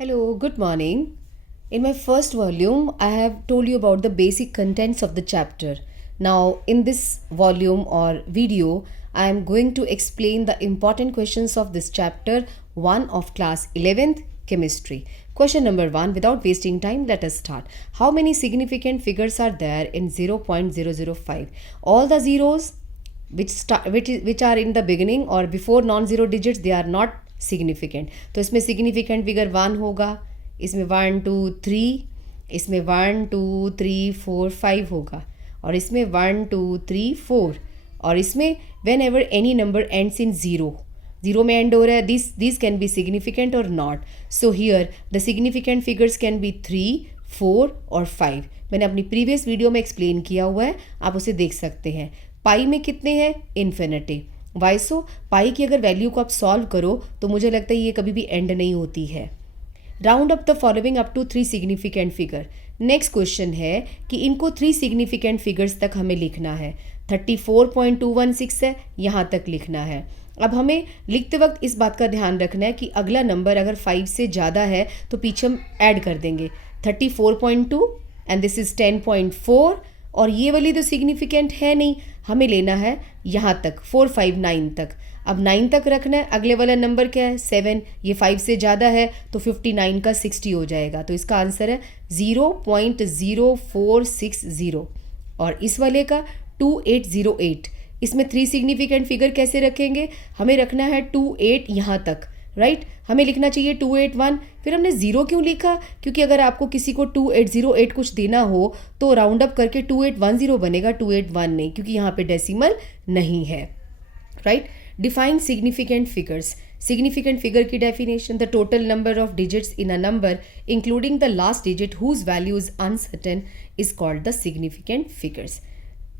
Hello, good morning. In my first volume, I have told you about the basic contents of the chapter. Now, in this volume or video, I am going to explain the important questions of this chapter 1 of class 11th chemistry. Question number 1, without wasting time, let us start. How many significant figures are there in 0.005? All the zeros which are in the beginning or before non-zero digits, they are not significant. तो इसमें significant figure 1 होगा, इसमें 1 2 3, इसमें 1 2 3 4 5 होगा, और इसमें 1 2 3 4, और इसमें when ever any number ends in zero में एंड हो रहा है, दिस कैन बी सिग्निफिकेंट और not. So here the significant figures can be 3 4 और 5. मैंने अपनी प्रीवियस वीडियो में एक्सप्लेन किया हुआ है, आप उसे देख सकते हैं. पाई में कितने हैं? इन्फिनिटी. वाई सो पाई की अगर वैल्यू को आप सॉल्व करो तो मुझे लगता है ये कभी भी एंड नहीं होती है. Round up the following up to 3 significant figure. Next question है कि इनको 3 सिग्निफिकेंट फिगर्स तक हमें लिखना है. 34.216 है, यहाँ तक लिखना है. अब हमें लिखते वक्त इस बात का ध्यान रखना है कि अगला नंबर अगर 5 से ज़्यादा है तो पीछे हम ऐड कर देंगे 34.2 एंड दिस इज़ 10.4, और ये वाली तो सिग्निफिकेंट है नहीं, हमें लेना है यहाँ तक 4 5 9 तक. अब 9 तक रखना है. अगले वाला नंबर क्या है? 7. ये 5 से ज़्यादा है तो 59 का 60 हो जाएगा. तो इसका आंसर है 0.0460, और इस वाले का 2808. इसमें 3 सिग्निफिकेंट फिगर कैसे रखेंगे? हमें रखना है 28 यहाँ तक, राइट. हमें लिखना चाहिए 281. फिर हमने ज़ीरो क्यों लिखा? क्योंकि अगर आपको किसी को 2808 कुछ देना हो तो राउंड अप करके 2810 बनेगा, 281 नहीं, क्योंकि यहाँ पे डेसिमल नहीं है, right. Define significant figures. Significant figure की definition: the total number of digits in a number including the last digit whose value is uncertain is called the significant figures.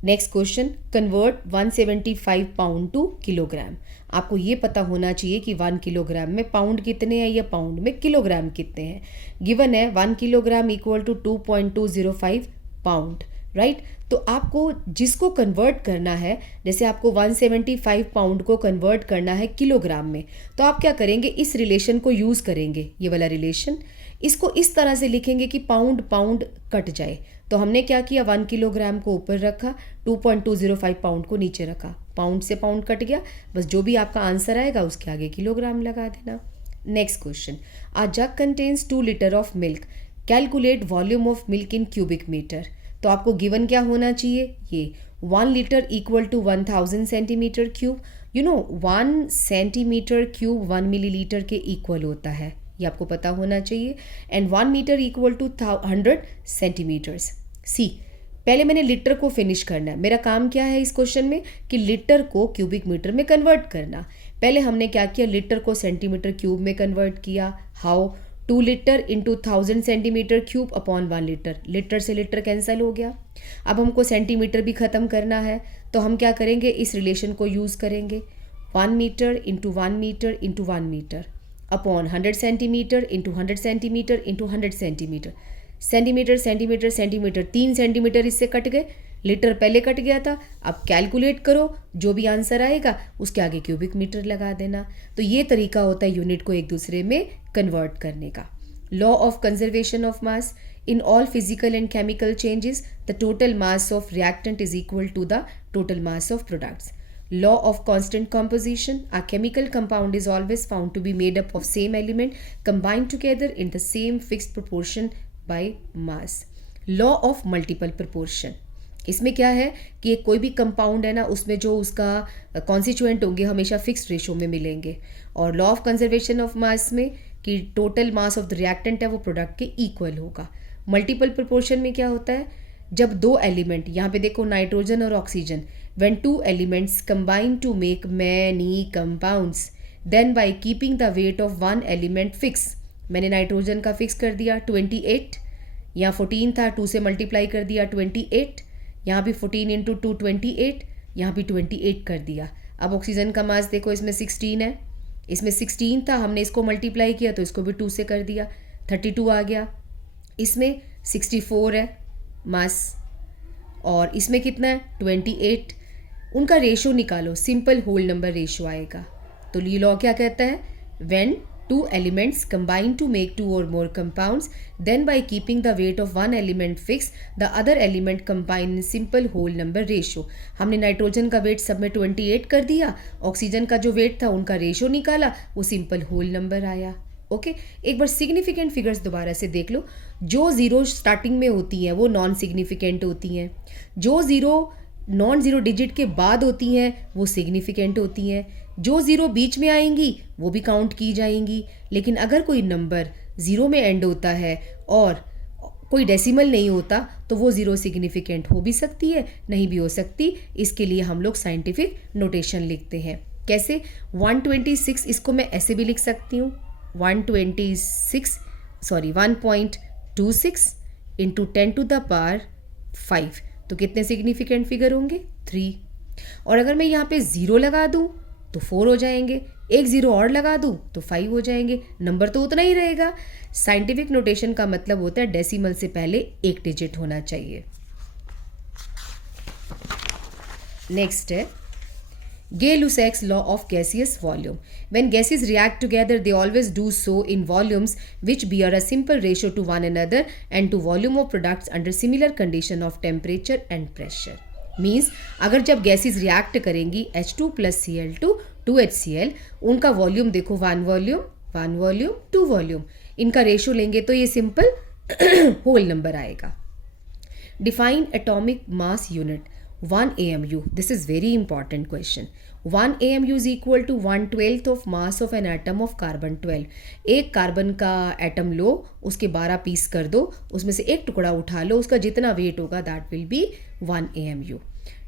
Next question, convert 175 pound to kilogram. आपको ये पता होना चाहिए कि 1 kilogram में pound कितने हैं या पाउंड में किलोग्राम कितने हैं. गिवन है 1 kilogram equal to 2.205 pound, right. तो आपको जिसको कन्वर्ट करना है, जैसे आपको 175 पाउंड को कन्वर्ट करना है किलोग्राम में, तो आप क्या करेंगे? इस रिलेशन को यूज़ करेंगे, ये वाला रिलेशन. इसको इस तरह से लिखेंगे कि पाउंड पाउंड कट जाए. तो हमने क्या किया? 1 किलोग्राम को ऊपर रखा, 2.205 पाउंड को नीचे रखा. पाउंड से पाउंड कट गया, बस जो भी आपका आंसर आएगा उसके आगे किलोग्राम लगा देना. Next question, a jug contains 2 litre of milk. Calculate volume of milk in cubic metre. तो आपको गिवन क्या होना चाहिए? ये 1 litre equal to 1000 centimetre cube. 1 centimetre cube 1 millilitre के इक्वल होता है, ये आपको पता होना चाहिए. And 1 metre equal to 100 centimetres. See, पहले मैंने लीटर को फिनिश करना है. मेरा काम क्या है इस क्वेश्चन में? कि लीटर को क्यूबिक मीटर में कन्वर्ट करना. पहले हमने क्या किया? लीटर को सेंटीमीटर क्यूब में कन्वर्ट किया. How? 2 litre into 1000 centimetre cube upon 1 litre. Litre से लीटर कैंसिल हो गया. अब हमको सेंटीमीटर भी ख़त्म करना है, तो हम क्या करेंगे? इस रिलेशन को यूज़ करेंगे. 1 metre into 1 metre into 1 metre upon 100 centimetre into 100 centimetre into 100 centimetre. Centimetre centimetre centimetre, 3 centimetre इससे कट गए. लीटर पहले कट गया था. अब कैलकुलेट करो, जो भी आंसर आएगा उसके आगे क्यूबिक मीटर लगा देना. तो ये तरीका होता है यूनिट को एक दूसरे में कन्वर्ट करने का. Law of conservation of mass. In all physical and chemical changes the total mass of reactant is equal to the total mass of products. Law of constant composition. A chemical compound is always found to be made up of same element combined together in the same fixed proportion by mass. Law of multiple proportion. इसमें क्या है कि कोई भी compound है ना, उसमें जो उसका कॉन्स्टिट्यूएंट होंगे हमेशा फिक्स्ड रेशो में मिलेंगे. और लॉ ऑफ कंजर्वेशन ऑफ मास में कि total mass of the reactant है वो प्रोडक्ट के इक्वल होगा. मल्टीपल प्रोपोर्शन में क्या होता है? जब 2 एलिमेंट, यहाँ पे देखो नाइट्रोजन और oxygen, when 2 elements combine to make many compounds, then by keeping the weight of one element fixed. मैंने नाइट्रोजन का फिक्स कर दिया 28, यहाँ 14 था, 2 से मल्टीप्लाई कर दिया 28, यहाँ भी 14 इंटू 2 28, यहाँ भी 28 कर दिया. अब ऑक्सीजन का मास देखो, इसमें 16 है, इसमें 16 था, हमने इसको मल्टीप्लाई किया तो इसको भी 2 से कर दिया, 32 आ गया. इसमें 64 है मास, और इसमें कितना है? 28. उनका रेशो निकालो, सिंपल होल नंबर रेशो आएगा. तो ये लॉ क्या कहता है? When two elements combine to make two or more compounds, then by keeping the weight of one element fixed, the other element combine in simple whole number ratio. हमने nitrogen का wait सब में 28 कर दिया, oxygen का जो wait था उनका रेशो निकाला, वो सिंपल होल नंबर आया. ओके एक बार सिग्निफिकेंट फिगर्स दोबारा से देख लो. जो ज़ीरो स्टार्टिंग में होती हैं वो नॉन सिग्निफिकेंट होती हैं, जो ज़ीरो नॉन ज़ीरो डिजिट के बाद होती हैं वो सिग्निफिकेंट होती हैं, जो ज़ीरो बीच में आएंगी वो भी काउंट की जाएंगी. लेकिन अगर कोई नंबर ज़ीरो में एंड होता है और कोई डेसिमल नहीं होता तो वो ज़ीरो सिग्निफिकेंट हो भी सकती है, नहीं भी हो सकती. इसके लिए हम लोग साइंटिफिक नोटेशन लिखते हैं. कैसे? 126 इसको मैं ऐसे भी लिख सकती हूँ, 1.26 इंटू 10⁵ तो कितने सिग्निफिकेंट फिगर होंगे? 3. और अगर मैं यहाँ पे ज़ीरो लगा दूँ तो 4 हो जाएंगे, एक ज़ीरो और लगा दूँ तो 5 हो जाएंगे. नंबर तो उतना ही रहेगा. साइंटिफिक नोटेशन का मतलब होता है डेसिमल से पहले एक डिजिट होना चाहिए. नेक्स्ट है Gay-Lussac's law of gaseous volume. When gases react together, they always do so in volumes which bear a simple ratio to one another and to volume of products under similar condition of temperature and pressure. Means अगर जब gases react करेंगी H2 + Cl2 2HCl, उनका volume देखो 1 volume 2 volume, इनका ratio लेंगे तो ये simple whole number आएगा. Define atomic mass unit 1 AMU. This is very important question. 1 AMU is equal to 1/12 of mass of an atom of carbon 12. एक carbon का atom लो, उसके 12 पीस कर दो, उसमें से एक टुकड़ा उठा लो, उसका जितना वेट होगा that will be 1 AMU.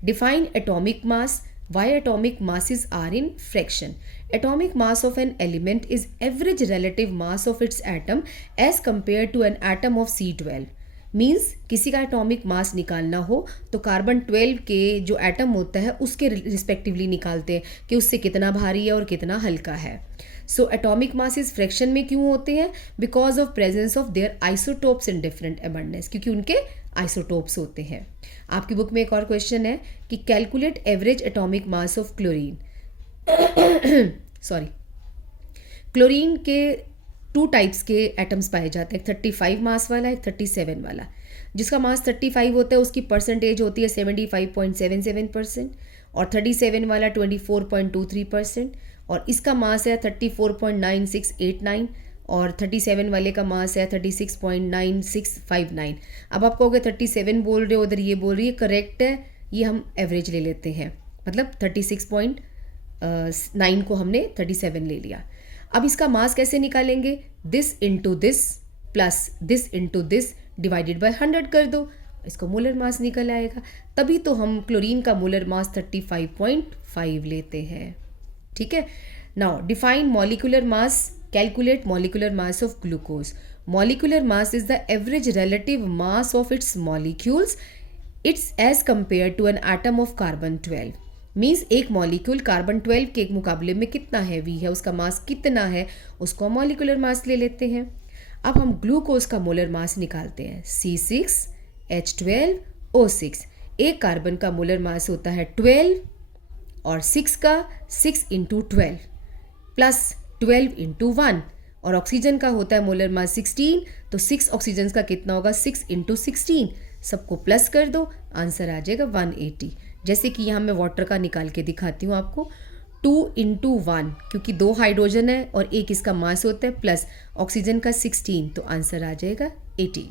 Define atomic mass. Why atomic masses are in fraction? Atomic mass of an element is average relative mass of its atom as compared to an atom of C12. Means किसी का atomic mass निकालना हो तो carbon 12 के जो atom होता है उसके रिस्पेक्टिवली निकालते हैं कि उससे कितना भारी है और कितना हल्का है. सो एटॉमिक मासेस फ्रैक्शन में क्यों होते हैं? Because of presence of their isotopes in different abundance, क्योंकि उनके आइसोटोप्स होते हैं. आपकी बुक में एक और क्वेश्चन है कि calculate average atomic mass of chlorine. Sorry, chlorine के 2 टाइप्स के एटम्स पाए जाते हैं, एक 35 मास वाला, एक 37 वाला. जिसका मास 35 होता है उसकी परसेंटेज होती है 75.77% और 37 वाला 24.23% और इसका मास है 34.9689 और 37 वाले का मास है 36.9659. अब आप कहोगे 37 बोल रहे हो, उधर ये बोल रही है, करेक्ट है, ये हम एवरेज ले लेते हैं, मतलब 36.9 को हमने 37 ले लिया. अब इसका मास कैसे निकालेंगे? This into this plus this into this divided by 100 कर दो, इसको मोलर मास निकल आएगा. तभी तो हम क्लोरीन का मोलर मास 35.5 लेते हैं. ठीक है. Now define molecular mass. Calculate molecular mass of glucose. Molecular mass is the average relative mass of its molecules. Its as compare to an atom of carbon 12. Means एक molecule carbon 12 के मुकाबले में कितना heavy है, उसका मास कितना है, उसको हम मॉलिक्यूलर मास ले लेते हैं. अब हम ग्लूकोज का मोलर मास निकालते हैं. C6H12O6. एक कार्बन का मोलर मास होता है 12 और 6 का 6 इंटू 12 प्लस 12 इंटू 1 और ऑक्सीजन का होता है मोलर मास 16, तो 6 ऑक्सीजन का कितना होगा? 6 इंटू 16. सबको प्लस कर दो, आंसर आ जाएगा 180. जैसे कि यहाँ मैं वाटर का निकाल के दिखाती हूँ आपको. 2 इंटू 1, क्योंकि 2 हाइड्रोजन है और एक इसका मास होता है, प्लस ऑक्सीजन का 16, तो आंसर आ जाएगा 18.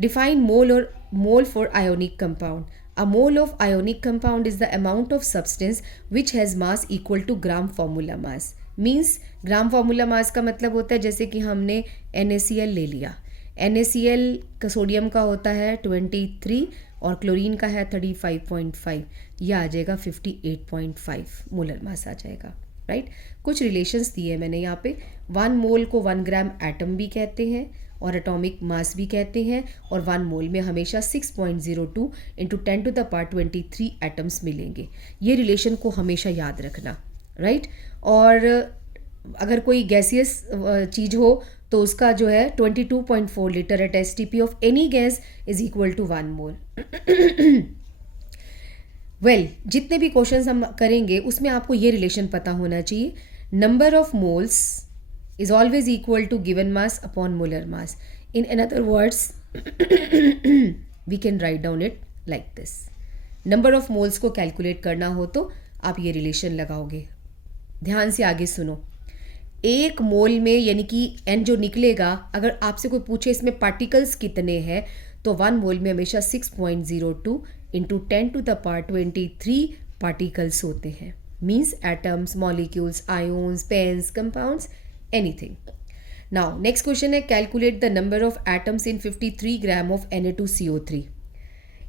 Define mole for ionic compound. A mole of ionic compound is the amount of substance which has mass equal to gram formula mass. Means gram formula mass का मतलब होता है जैसे कि हमने NaCl ले लिया, NaCl का सोडियम का होता है 23 और क्लोरीन का है 35.5, यह आ जाएगा 58.5 मोलर मास आ जाएगा. राइट. कुछ रिलेशंस दिए मैंने यहाँ पे. 1 मोल को 1 ग्राम एटम भी कहते हैं और एटॉमिक मास भी कहते हैं और 1 मोल में हमेशा 6.02 इंटू 10⁻23 एटम्स मिलेंगे. ये रिलेशन को हमेशा याद रखना. राइट. और अगर कोई गैसियस चीज़ हो तो उसका जो है 22.4 litre at STP of any gas is equal to 1 mole. Well, जितने भी क्वेश्चंस हम करेंगे उसमें आपको ये रिलेशन पता होना चाहिए. Number of moles is always equal to given mass upon molar mass. In other words, we can write down it like this. Number of moles को कैलकुलेट करना हो तो आप ये रिलेशन लगाओगे. ध्यान से आगे सुनो. एक मोल में यानी कि एन जो निकलेगा, अगर आपसे कोई पूछे इसमें पार्टिकल्स कितने हैं तो 1 मोल में हमेशा 6.02 इंटू 10⁻23 पार्टिकल्स होते हैं. Means atoms, molecules, ions, pens, compounds, anything. Now next question है, calculate the number of atoms in 53 gram of Na2CO3.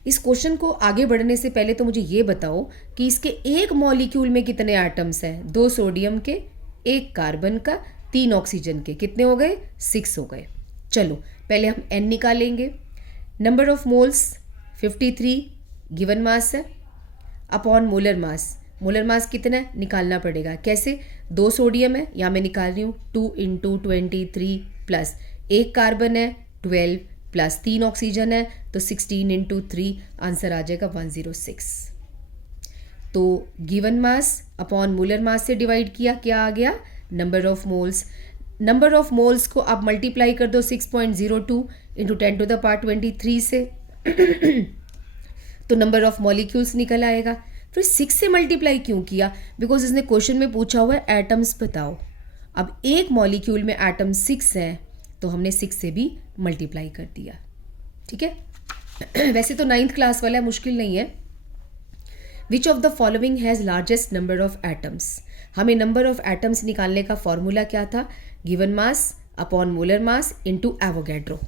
इस क्वेश्चन को आगे बढ़ने से पहले तो मुझे ये बताओ कि इसके एक मॉलिक्यूल में कितने एटम्स हैं. 2 सोडियम के, 1 कार्बन का, 3 ऑक्सीजन के. कितने हो गए? 6 हो गए. चलो पहले हम n निकालेंगे. Number of moles 53 given mass है upon molar mass. Molar mass कितना है निकालना पड़ेगा. कैसे? 2 सोडियम है, यहाँ मैं निकाल रही हूँ 2 इंटू 23 प्लस 1 कार्बन है 12 प्लस 3 ऑक्सीजन है तो 16 इंटू 3 आंसर आ जाएगा 106. तो गिवन मास अपॉन मोलर मास से डिवाइड किया, क्या आ गया? Number of moles. Number of moles को आप मल्टीप्लाई कर दो 6.02 इंटू 10⁻23 से तो नंबर ऑफ मॉलिक्यूल्स निकल आएगा. फिर 6 से मल्टीप्लाई क्यों किया? बिकॉज इसने क्वेश्चन में पूछा हुआ है एटम्स बताओ. अब एक मॉलिक्यूल में एटम 6 हैं तो हमने 6 से भी मल्टीप्लाई कर दिया. ठीक है. वैसे तो 9th क्लास वाला मुश्किल नहीं है. Which of the following has largest number of atoms. हमें नंबर ऑफ एटम्स निकालने का फॉर्मूला क्या था? Given mass upon molar mass into Avogadro.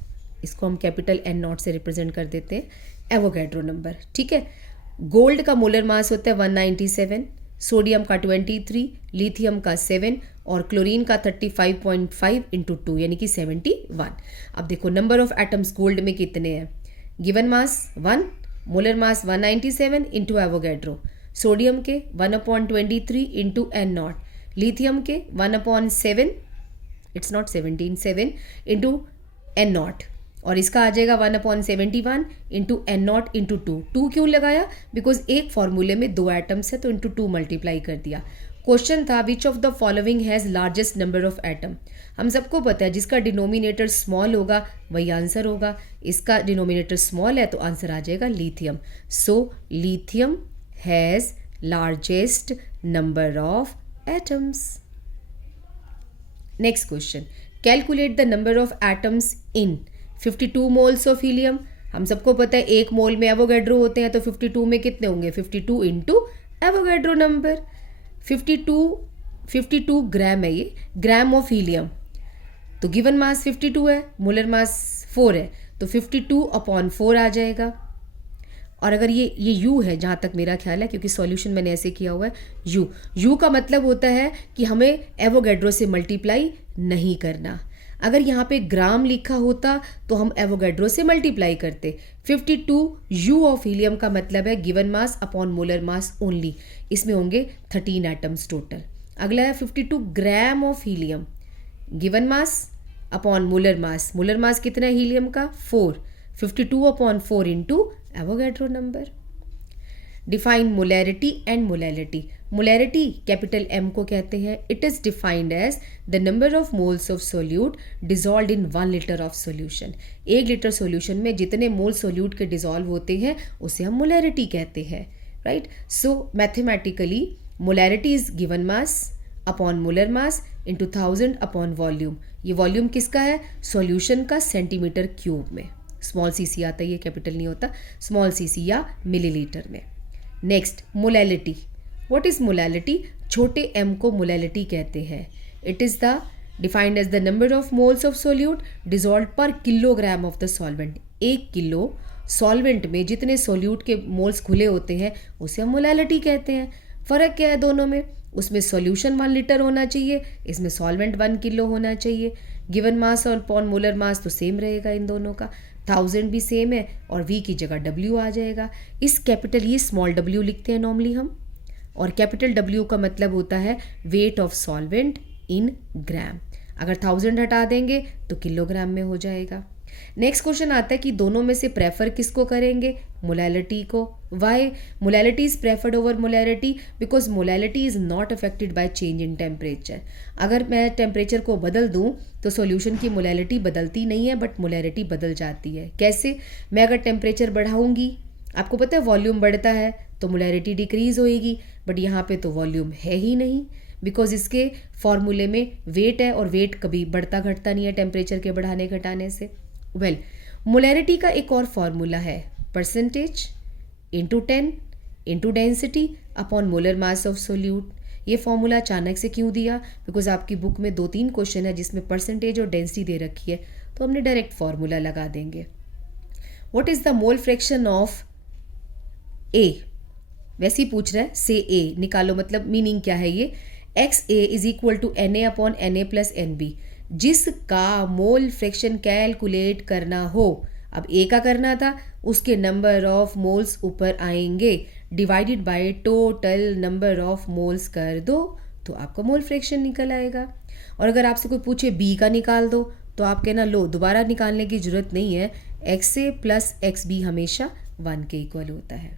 इसको हम कैपिटल N0 से रिप्रेजेंट कर देते हैं, एवोगैड्रो नंबर. ठीक है. गोल्ड का मोलर मास होता है 197, सोडियम का 23, लिथियम का 7 और क्लोरीन का 35.5 इंटू 2 यानी कि 71. अब देखो नंबर ऑफ एटम्स गोल्ड में कितने हैं. Given mass 1, molar mass 197 into Avogadro. Sodium के 1/23 इंटू N0, लिथियम के 1/7, इट्स नॉट 17, 7 इंटू N0 और इसका आ जाएगा 1/71 इंटू N0 इंटू 2 क्यों लगाया? बिकॉज एक फॉर्मूले में 2 एटम्स है तो इंटू 2 मल्टीप्लाई कर दिया. क्वेश्चन था which of the following has largest number of atom. हम सबको पता है जिसका डिनोमिनेटर स्मॉल होगा वही आंसर होगा. इसका डिनोमिनेटर स्मॉल है तो आंसर आ जाएगा lithium. So lithium has largest number of atoms. Next question, calculate the number of atoms in 52 moles of helium. हम सबको पता है 1 मोल में एवोगैड्रो होते हैं तो 52 में कितने होंगे? 52 इंटू एवोगैड्रो नंबर. 52 ग्राम है ये, ग्राम ऑफ हीलियम. तो गिवन मास 52 है, मोलर मास 4 है तो 52/4 आ जाएगा. और अगर ये U है जहाँ तक मेरा ख्याल है, क्योंकि सॉल्यूशन मैंने ऐसे किया हुआ है, U का मतलब होता है कि हमें एवोगैड्रो से मल्टीप्लाई नहीं करना. अगर यहाँ पे ग्राम लिखा होता तो हम एवोगैड्रो से मल्टीप्लाई करते. 52 U ऑफ हीलियम का मतलब है given mass upon molar mass only. इसमें होंगे 13 एटम्स टोटल. अगला है 52 gram of helium. Given mass upon molar mass. Molar mass कितना है हीलियम का? 4. 52/4 into Avogadro number. Define molarity and molality. Molarity capital M को कहते हैं. It is defined as the number of moles of solute dissolve in 1 litre of solution. 1 litre solution में जितने मोल solute के dissolve होते हैं उसे हम मोलैरिटी कहते हैं. Right. So mathematically molarity is given mass upon molar mass into 1000 upon volume. ये वॉल्यूम किसका है? सॉल्यूशन का सेंटीमीटर क्यूब में. स्मॉल cc आता है, ये कैपिटल नहीं होता. स्मॉल cc या मिलीलीटर में. Next molality. What is molality? छोटे m को मोलैलिटी कहते हैं. It is the defined as the number of moles of solute dissolve per kilogram of the solvent. 1 kilo solvent में जितने सोल्यूट के मोल्स खुले होते हैं उसे हम मोलैलिटी कहते हैं. फ़र्क क्या है दोनों में? उसमें सॉल्यूशन 1 लीटर होना चाहिए, इसमें सॉल्वेंट 1 किलो होना चाहिए. गिवन मास और अपॉन मोलर मास तो सेम रहेगा इन दोनों का. 1000 भी सेम है और V की जगह W आ जाएगा. इस कैपिटल ये स्मॉल w लिखते हैं नॉर्मली हम, और कैपिटल W का मतलब होता है वेट ऑफ सॉल्वेंट इन ग्राम. अगर 1000 हटा देंगे तो किलोग्राम में हो जाएगा. नेक्स्ट क्वेश्चन आता है कि दोनों में से प्रेफर किसको करेंगे, मोलैलिटी को। Why molality is preferred over molality, because molality is not affected by change in temperature. अगर मैं टेम्परेचर को बदल दूं तो सॉल्यूशन की मोलैलिटी बदलती नहीं है, बट मोलैलिटी बदल जाती है। कैसे? मैं अगर टेम्परेचर बढ़ाऊंगी, आपको पता है वॉल्यूम बढ़ता है तो मोलैलिटी डिक्रीज होएगी, बट यहाँ पे तो वॉल्यूम है ही नहीं, बिकॉज इसके फॉर्मूले में वेट है और वेट कभी बढ़ता घटता नहीं है टेम्परेचर के बढ़ाने घटाने से। वेल, मोलैरिटी का एक और फॉर्मूला है, percentage into 10 into density upon molar mass of solute. ये फॉर्मूला अचानक से क्यों दिया? बिकॉज आपकी बुक में 2-3 क्वेश्चन है जिसमें परसेंटेज और डेंसिटी दे रखी है, तो हमने डायरेक्ट फॉर्मूला लगा देंगे। What is the mole fraction of A? वैसे ही पूछ रहा है, से ए निकालो, मतलब मीनिंग क्या है ये, X A is equal to N A upon N A plus N B. जिसका मोल फ्रैक्शन कैलकुलेट करना हो, अब ए का करना था, उसके नंबर ऑफ मोल्स ऊपर आएंगे, divided by total number of moles कर दो तो आपका मोल फ्रैक्शन निकल आएगा। और अगर आपसे कोई पूछे बी का निकाल दो तो आप कहना लो दोबारा निकालने की जरूरत नहीं है, एक्स ए प्लस एक्स बी हमेशा 1 के इक्वल होता है।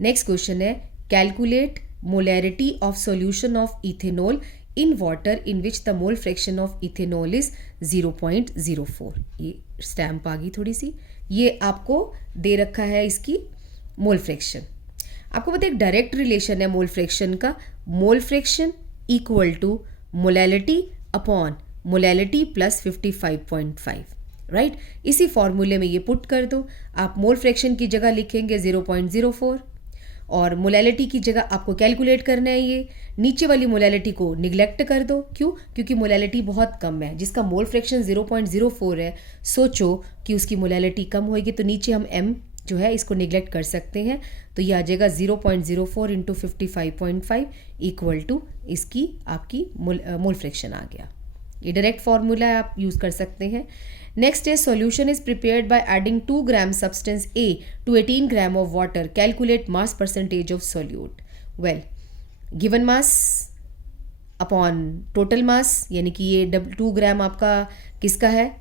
नेक्स्ट क्वेश्चन है, calculate molarity of solution of ethanol in water in which the mole fraction of ethanol is 0.04। ये स्टैम्प आ गई थोड़ी सी, ये आपको दे रखा है इसकी मोल फ्रैक्शन। आपको पता है एक डायरेक्ट रिलेशन है मोल फ्रैक्शन का, mole fraction equal to molality upon molality plus 55.5, right. इसी फॉर्मूले में ये पुट कर दो, आप मोल फ्रैक्शन की जगह लिखेंगे 0.04 और मोलैलिटी की जगह आपको कैलकुलेट करना है ये, नीचे वाली मोलैलिटी को निगलेक्ट कर दो। क्यों? क्योंकि मोलैलिटी बहुत कम है, जिसका मोल फ्रैक्शन 0.04 है, सोचो कि उसकी मोलैलिटी कम होगी तो नीचे हम m जो है इसको निगलेक्ट कर सकते हैं, तो ये आ जाएगा 0.04 इंटू 55.5 इक्वल टू इसकी आपकी मोल फ्रैक्शन आ गया। ये डायरेक्ट फॉर्मूला आप यूज़ कर सकते हैं। Next is solution is prepared by adding 2 gram substance A to 18 gram of water. Calculate mass percentage of solute. Well, given mass upon total mass, यानी कि ये 2 ग्राम आपका किसका है,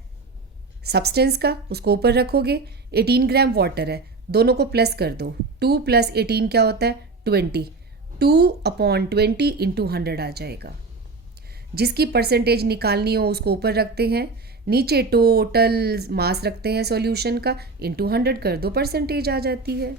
सब्सटेंस का, उसको ऊपर रखोगे, 18 ग्राम वाटर है, दोनों को प्लस कर दो, 2 प्लस 18 क्या होता है 20, 2/20 इंटू 100 आ जाएगा। जिसकी परसेंटेज निकालनी हो उसको ऊपर रखते हैं, नीचे टोटल मास रखते हैं सॉल्यूशन का, इंटू 100 कर दो, परसेंटेज आ जाती है।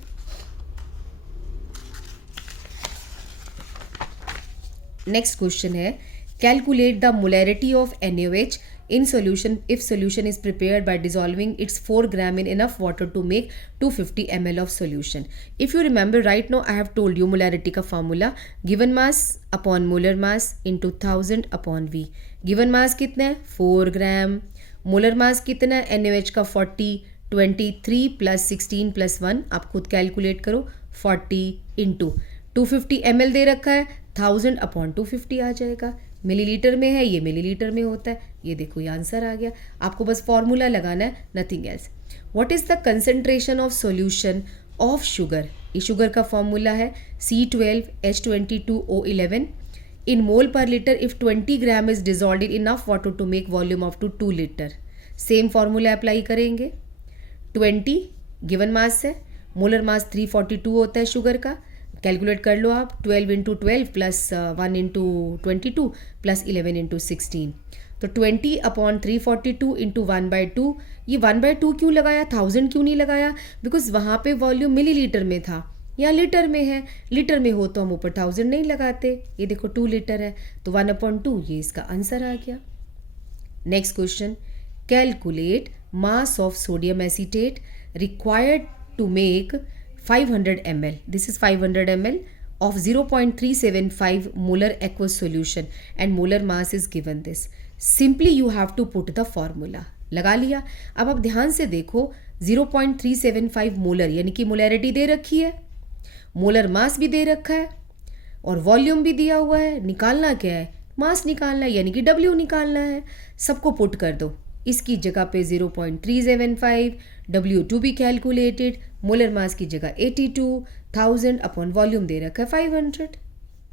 नेक्स्ट क्वेश्चन है, calculate the molarity of NaOH in solution if solution is prepared by dissolving its 4 gram in enough water to make 250 ml of solution. If you remember right now I have told you molarity का formula, given mass upon molar mass into 1000 upon V। given mass कितना है 4 ग्राम, molar mass कितना है NaOH का 40, 23 plus 16 plus 1 आप खुद calculate करो, 40 into 250 ml दे रखा है, 1000 अपॉन 250 आ जाएगा। मिलीलीटर में है, ये मिलीलीटर में होता है, ये देखो ये आंसर आ गया। आपको बस फॉर्मूला लगाना है, nothing else. What is the concentration of solution of sugar? ये शुगर का फॉर्मूला है C12H22O11 in mole per liter if 20 gram is dissolved in enough water to make volume up to 2 liter। Same formula apply करेंगे, 20 given mass है, molar mass 342 होता है sugar का, calculate कर लो आप, 12 into 12 plus 1 into 22 plus 11 into 16, तो 20 upon 342 into 1/2। ये 1/2 क्यों लगाया, 1000 क्यों नहीं लगाया? बिकॉज वहाँ पे वॉल्यूम मिलीलीटर में था, यहाँ लीटर में है, लीटर में हो तो हम ऊपर 1000 नहीं लगाते। ये देखो 2 लीटर है तो 1/2, ये इसका आंसर आ गया। Next question, calculate mass of sodium acetate required to make 500 ml, this is 500 ml of 0.375 molar aqueous solution and molar mass is given this. Simply you have to put the formula। लगा लिया। अब आप ध्यान से देखो, 0.375 molar यानी कि molarity दे रखी है, मोलर मास भी दे रखा है और वॉल्यूम भी दिया हुआ है। निकालना क्या है, मास निकालना है, यानी कि W निकालना है। सबको पुट कर दो, इसकी जगह पे 0.375, W2 भी कैलकुलेटेड, मोलर मास की जगह 82, 1000 अपॉन वॉल्यूम दे रखा है 500।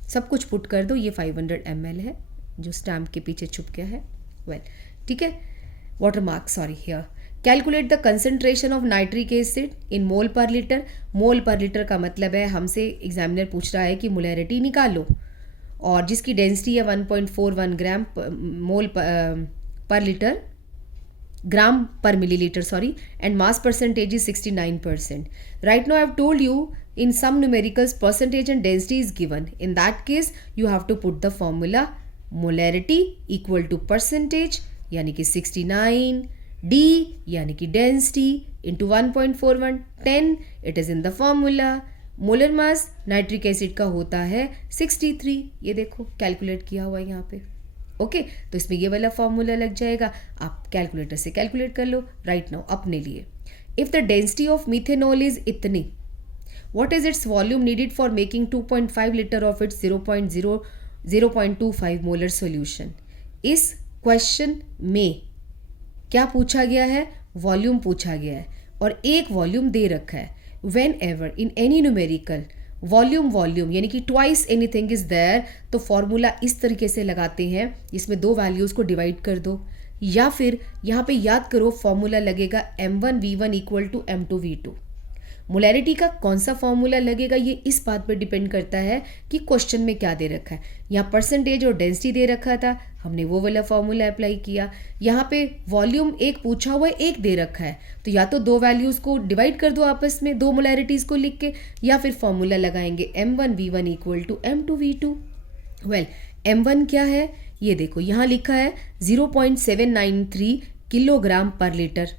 सब कुछ पुट कर दो, ये 500 ml है जो स्टैम्प के पीछे छुप गया है। वेल ठीक है, water mark sorry here. Calculate the concentration of nitric acid in mole per litre. Mole per litre का मतलब है हमसे एग्जामिनर पूछ रहा है कि मोलैरिटी निकालो, और जिसकी डेंसिटी है 1.41 ग्राम मोल per litre, gram per milliliter, sorry, and mass percentage is 69%. Right now I have told you in some numericals percentage and density is given. In that case you have to put the formula molarity equal to percentage यानी कि 69, D यानी कि density into 1.41, 10 it is in the formula. Molar mass nitric acid का होता है 63, ये देखो calculate किया हुआ है यहाँ पे। ओके तो इसमें ये वाला फॉर्मूला लग जाएगा, आप कैलकुलेटर से कैलकुलेट कर लो राइट नाउ अपने लिए। If the density of methanol is इतनी, what is its volume needed for making 2.5 litre of its 0.25 molar solution. इस क्वेश्चन में क्या पूछा गया है, वॉल्यूम पूछा गया है और एक वॉल्यूम दे रखा है। When ever in any numerical volume यानी कि ट्वाइस एनीथिंग इज देयर, तो फॉर्मूला इस तरीके से लगाते हैं, इसमें दो वैल्यूज़ को डिवाइड कर दो, या फिर यहाँ पे याद करो फॉर्मूला लगेगा m1v1 equal to m2v2। Molarity का कौन सा फॉर्मूला लगेगा ये इस बात पर डिपेंड करता है कि क्वेश्चन में क्या दे रखा है। यहाँ परसेंटेज और डेंसिटी दे रखा था, हमने वो वाला फॉर्मूला अप्लाई किया। यहाँ पे वॉल्यूम एक पूछा हुआ है, एक दे रखा है, तो या तो दो वैल्यूज़ को डिवाइड कर दो आपस में, दो मोलैरिटीज़ को लिख के, या फिर फॉर्मूला लगाएंगे m1v1 equal to m2v2। Well m1 क्या है ये देखो, यहाँ लिखा है 0.793 किलोग्राम पर लीटर,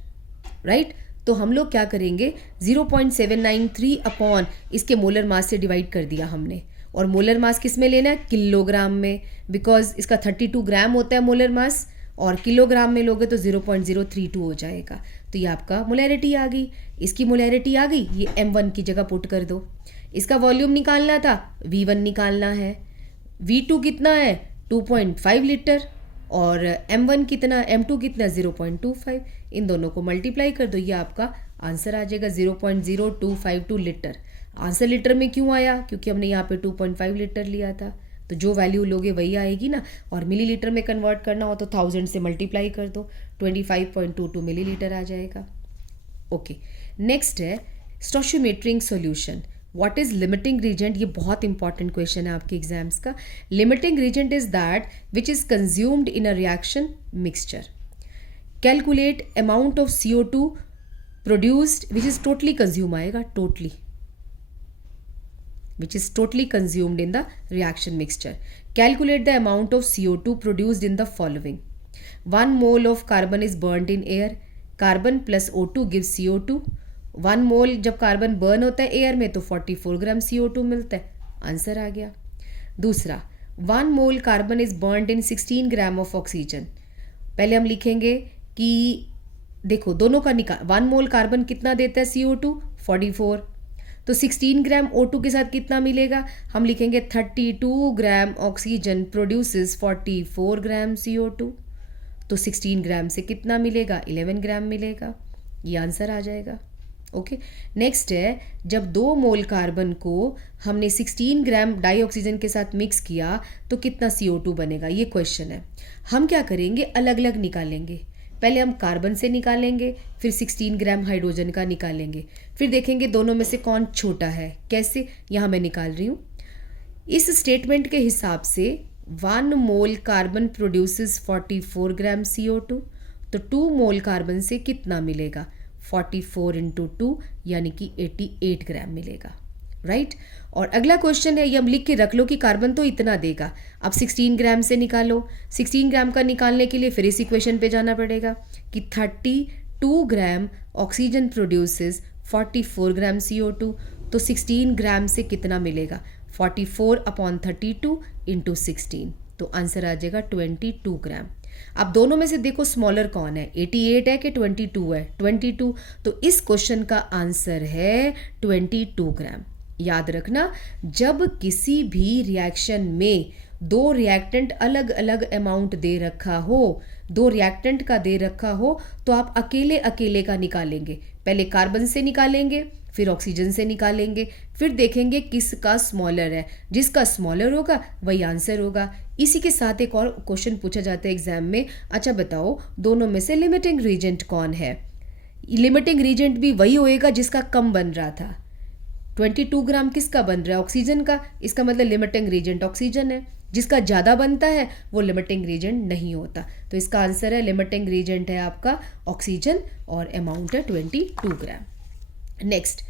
राइट। तो हम लोग क्या करेंगे 0.793 अपॉन इसके मोलर मास से डिवाइड कर दिया हमने, और मोलर मास किस में लेना है, किलोग्राम में, बिकॉज इसका 32 ग्राम होता है मोलर मास, और किलोग्राम में लोगे तो 0.032 हो जाएगा। तो ये आपका मोलैरिटी आ गई, इसकी मोलैरिटी आ गई, ये m1 की जगह पुट कर दो। इसका वॉल्यूम निकालना था, v1 निकालना है, v2 कितना है 2.5 लीटर, और m1 कितना, m2 कितना 0.25, इन दोनों को मल्टीप्लाई कर दो, ये आपका आंसर आ जाएगा 0.0252 लीटर। आंसर लीटर में क्यों आया, क्योंकि हमने यहाँ पे 2.5 लीटर लिया था, तो जो वैल्यू लोगे वही आएगी ना। और मिलीलीटर में कन्वर्ट करना हो तो 1000 से मल्टीप्लाई कर दो, 25.22 मिलीलीटर आ जाएगा। ओके नेक्स्ट है stoichiometric solution. What is limiting reagent, ये बहुत इंपॉर्टेंट क्वेश्चन है आपके एग्जाम्स का। Limiting reagent is that which is consumed in a reaction mixture. Calculate amount of CO2 produced which is totally consume आएगा, totally which is totally consumed in the reaction mixture. Calculate the amount of CO2 produced in the following. 1 mole of carbon is burnt in air. Carbon plus O2 gives CO2. 1 mole जब carbon burn होता है air में तो 44 ग्राम CO2 मिलता है, answer आ गया। दूसरा 1 mole carbon is burned in 16 gram of oxygen. पहले हम लिखेंगे कि देखो दोनों का निकाल, 1 मोल कार्बन कितना देता है CO2 44, तो 16 ग्राम O2 के साथ कितना मिलेगा, हम लिखेंगे 32 ग्राम ऑक्सीजन प्रोड्यूसेस 44 ग्राम CO2, तो 16 ग्राम से कितना मिलेगा 11 ग्राम मिलेगा, ये आंसर आ जाएगा। ओके नेक्स्ट है जब 2 मोल कार्बन को हमने 16 ग्राम डाई ऑक्सीजन के साथ मिक्स किया तो कितना CO2 बनेगा, ये क्वेश्चन है। हम क्या करेंगे अलग अलग निकालेंगे, पहले हम कार्बन से निकालेंगे, फिर 16 ग्राम हाइड्रोजन का निकालेंगे, फिर देखेंगे दोनों में से कौन छोटा है। कैसे, यहाँ मैं निकाल रही हूँ। इस स्टेटमेंट के हिसाब से 1 मोल कार्बन प्रोड्यूसेस 44 ग्राम CO2, तो 2 मोल कार्बन से कितना मिलेगा 44 इंटू 2 यानी कि 88 ग्राम मिलेगा, राइट। और अगला क्वेश्चन है, ये हम लिख के रख लो कि कार्बन तो इतना देगा, अब 16 ग्राम से निकालो। 16 ग्राम का निकालने के लिए फिर इस इक्वेशन पे जाना पड़ेगा कि 32 ग्राम ऑक्सीजन प्रोड्यूसेस 44 ग्राम CO2, तो 16 ग्राम से कितना मिलेगा 44 अपॉन 32 इंटू 16, तो आंसर आ जाएगा 22 ग्राम। अब दोनों में से देखो स्मॉलर कौन है, 88 है कि 22 है, 22, तो इस क्वेश्चन का आंसर है 22 ग्राम। याद रखना जब किसी भी रिएक्शन में दो रिएक्टेंट अलग अलग अमाउंट दे रखा हो, दो रिएक्टेंट का दे रखा हो, तो आप अकेले अकेले का निकालेंगे, पहले कार्बन से निकालेंगे फिर ऑक्सीजन से निकालेंगे, फिर देखेंगे किसका स्मॉलर है, जिसका स्मॉलर होगा वही आंसर होगा। इसी के साथ एक और क्वेश्चन पूछा जाता है एग्जाम में, अच्छा बताओ दोनों में से लिमिटिंग रीजेंट कौन है। लिमिटिंग रीजेंट भी वही होएगा जिसका कम बन रहा था। 22 ग्राम किसका बन रहा है? ऑक्सीजन का। इसका मतलब लिमिटिंग रीजेंट ऑक्सीजन है। जिसका ज़्यादा बनता है वो लिमिटिंग रीजेंट नहीं होता। तो इसका आंसर है लिमिटिंग रीजेंट है आपका ऑक्सीजन और अमाउंट है 22 ग्राम। नेक्स्ट,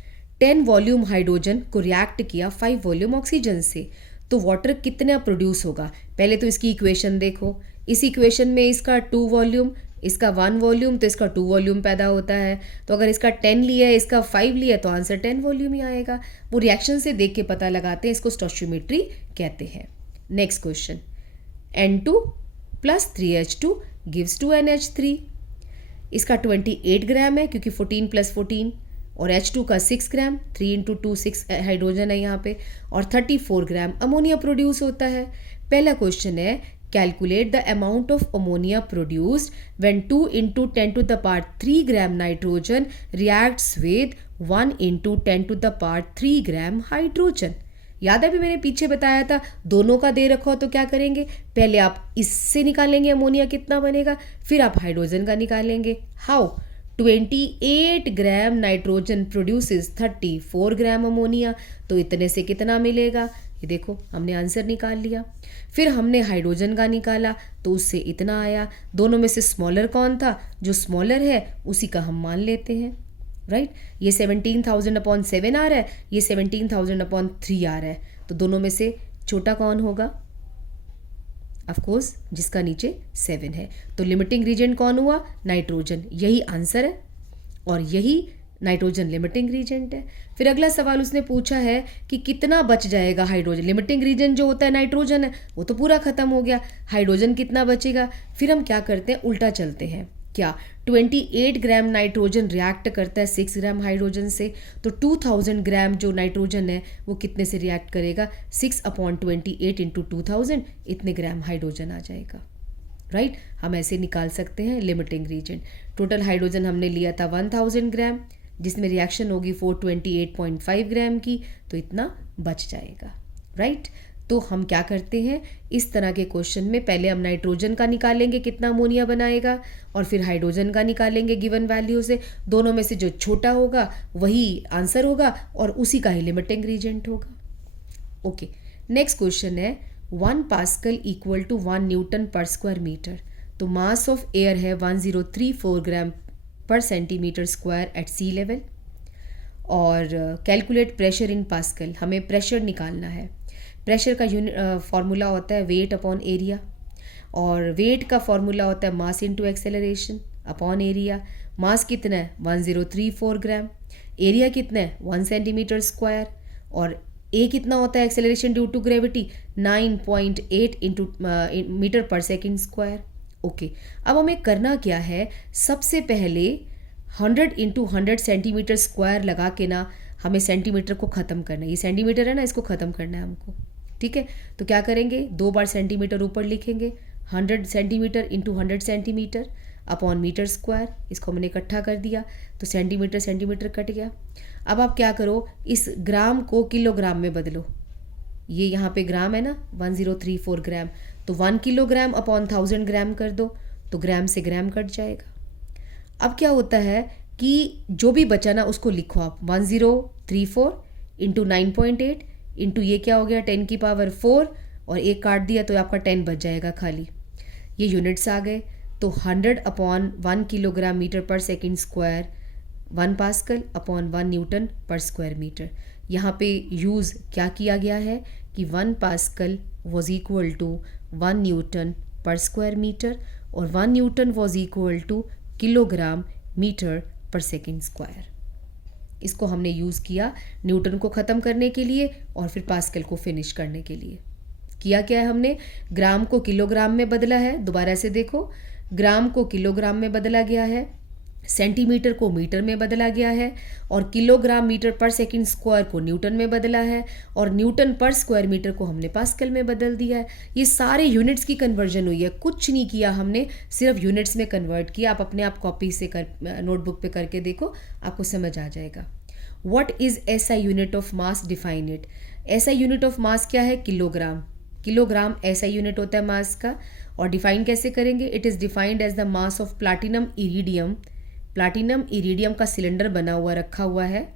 10 वॉल्यूम हाइड्रोजन को रिएक्ट किया 5 वॉल्यूम ऑक्सीजन से, तो वाटर कितना प्रोड्यूस होगा? पहले तो इसकी इक्वेशन देखो। इस इक्वेशन में इसका 2 वॉल्यूम, इसका 1 वॉल्यूम, तो इसका 2 वॉल्यूम पैदा होता है। तो अगर इसका 10 लिया है, इसका 5 लिया है, तो आंसर 10 वॉल्यूम ही आएगा। वो रिएक्शन से देख के पता लगाते हैं, इसको स्टोइचियोमेट्री कहते हैं। Next question, N2 plus 3H2 gives 2NH3। इसका 28 ग्राम है क्योंकि 14 प्लस 14, और H2 का 6 ग्राम, 3 इंटू 2 6 हाइड्रोजन है यहाँ पे, और 34 ग्राम अमोनिया प्रोड्यूस होता है। पहला क्वेश्चन है, calculate the amount of ammonia produced when 2 into 10 to the power 3 gram nitrogen reacts with 1 into 10 to the power 3 gram hydrogen. याद है, भी मैंने पीछे बताया था, दोनों का दे रखा हो तो क्या करेंगे? पहले आप इससे निकालेंगे अमोनिया कितना बनेगा, फिर आप हाइड्रोजन का निकालेंगे। How? 28 gram nitrogen produces 34 gram ammonia, तो इतने से कितना मिलेगा? ये देखो, हमने आंसर निकाल लिया। फिर हमने हाइड्रोजन का निकाला तो उससे इतना आया। दोनों में से स्मॉलर कौन था? जो स्मॉलर है उसी का हम मान लेते हैं, राइट। ये 17,000/7 आ रहा है, ये 17,000/3 आ रहा है, तो दोनों में से छोटा कौन होगा? ऑफ कोर्स जिसका नीचे 7 है। तो लिमिटिंग रीजेंट कौन हुआ? नाइट्रोजन। यही आंसर है और यही नाइट्रोजन लिमिटिंग रीजेंट है। फिर अगला सवाल उसने पूछा है कि कितना बच जाएगा हाइड्रोजन। लिमिटिंग रीजेंट जो होता है नाइट्रोजन है, वो तो पूरा खत्म हो गया, हाइड्रोजन कितना बचेगा? फिर हम क्या करते हैं, उल्टा चलते हैं। क्या? 28 ग्राम नाइट्रोजन रिएक्ट करता है 6 ग्राम हाइड्रोजन से, तो 2000 ग्राम जो नाइट्रोजन है वो कितने से रिएक्ट करेगा? 6/28 इंटू 2000, इतने ग्राम हाइड्रोजन आ जाएगा, राइट। हम ऐसे निकाल सकते हैं लिमिटिंग रीजेंट। टोटल हाइड्रोजन हमने लिया था 1000 ग्राम, जिसमें रिएक्शन होगी 428.5 ग्राम की, तो इतना बच जाएगा, राइट। तो हम क्या करते हैं, इस तरह के क्वेश्चन में पहले हम नाइट्रोजन का निकालेंगे कितना अमोनिया बनाएगा, और फिर हाइड्रोजन का निकालेंगे गिवन वैल्यू से। दोनों में से जो छोटा होगा वही आंसर होगा और उसी का ही लिमिटिंग रीजेंट होगा। ओके, नेक्स्ट क्वेश्चन है, 1 pascal equal to 1 newton per square metre. तो मास ऑफ एयर है 1034 gram per centimetre square at sea level, और कैलकुलेट प्रेशर इन पास्कल। हमें प्रेशर निकालना है। प्रेशर का फॉर्मूला होता है वेट अपॉन एरिया, और वेट का फॉर्मूला होता है mass into acceleration upon area. Mass कितना है? 1034 ग्राम। एरिया कितना है? 1 सेंटीमीटर स्क्वायर। और ए कितना होता है acceleration due to gravity? 9.8 into metre per second square. Okay, अब हमें करना क्या है, सबसे पहले 100 इंटू 100 सेंटीमीटर स्क्वायर लगा के ना हमें सेंटीमीटर को ख़त्म करना है। ये सेंटीमीटर है ना, इसको ख़त्म करना है हमको, ठीक है। तो क्या करेंगे, 2 बार सेंटीमीटर ऊपर लिखेंगे, 100 centimetre into 100 centimetre upon metre square. इसको हमने इकट्ठा कर दिया तो सेंटीमीटर सेंटीमीटर कट गया। अब आप क्या करो, इस ग्राम को किलोग्राम में बदलो। ये यहाँ पे ग्राम है ना, 1034 ग्राम, तो 1 किलोग्राम अपॉन 1000 ग्राम कर दो, तो ग्राम से ग्राम कट जाएगा। अब क्या होता है कि जो भी बचा ना उसको लिखो आप, 1034 इंटू 9.8 इंटू ये क्या हो गया 10 की पावर 4, और एक काट दिया तो आपका 10 बच जाएगा खाली। ये यूनिट्स आ गए, तो 100 upon 1 kilogram metre per second square, 1 pascal upon 1 newton per square metre. यहाँ पे यूज़ क्या किया गया है कि 1 pascal was equal to 1 newton per square metre, और 1 newton was equal to kilogram metre per second square. इसको हमने यूज़ किया न्यूटन को ख़त्म करने के लिए और फिर पास्कल को फिनिश करने के लिए। किया क्या है हमने, ग्राम को किलोग्राम में बदला है। दोबारा से देखो, ग्राम को किलोग्राम में बदला गया है, सेंटीमीटर को मीटर में बदला गया है, और किलोग्राम मीटर पर सेकंड स्क्वायर को न्यूटन में बदला है, और न्यूटन पर स्क्वायर मीटर को हमने पास्कल में बदल दिया है। ये सारे यूनिट्स की कन्वर्जन हुई है, कुछ नहीं किया हमने, सिर्फ यूनिट्स में कन्वर्ट किया। आप अपने आप कॉपी से नोटबुक पे करके देखो, आपको समझ आ जाएगा। What is SI unit of mass, define it. SI unit of mass क्या है? किलोग्राम। किलोग्राम एसआई यूनिट होता है मास का, और डिफाइन कैसे करेंगे? It is defined as the mass of platinum iridium platinum iridium का सिलेंडर बना हुआ रखा हुआ है,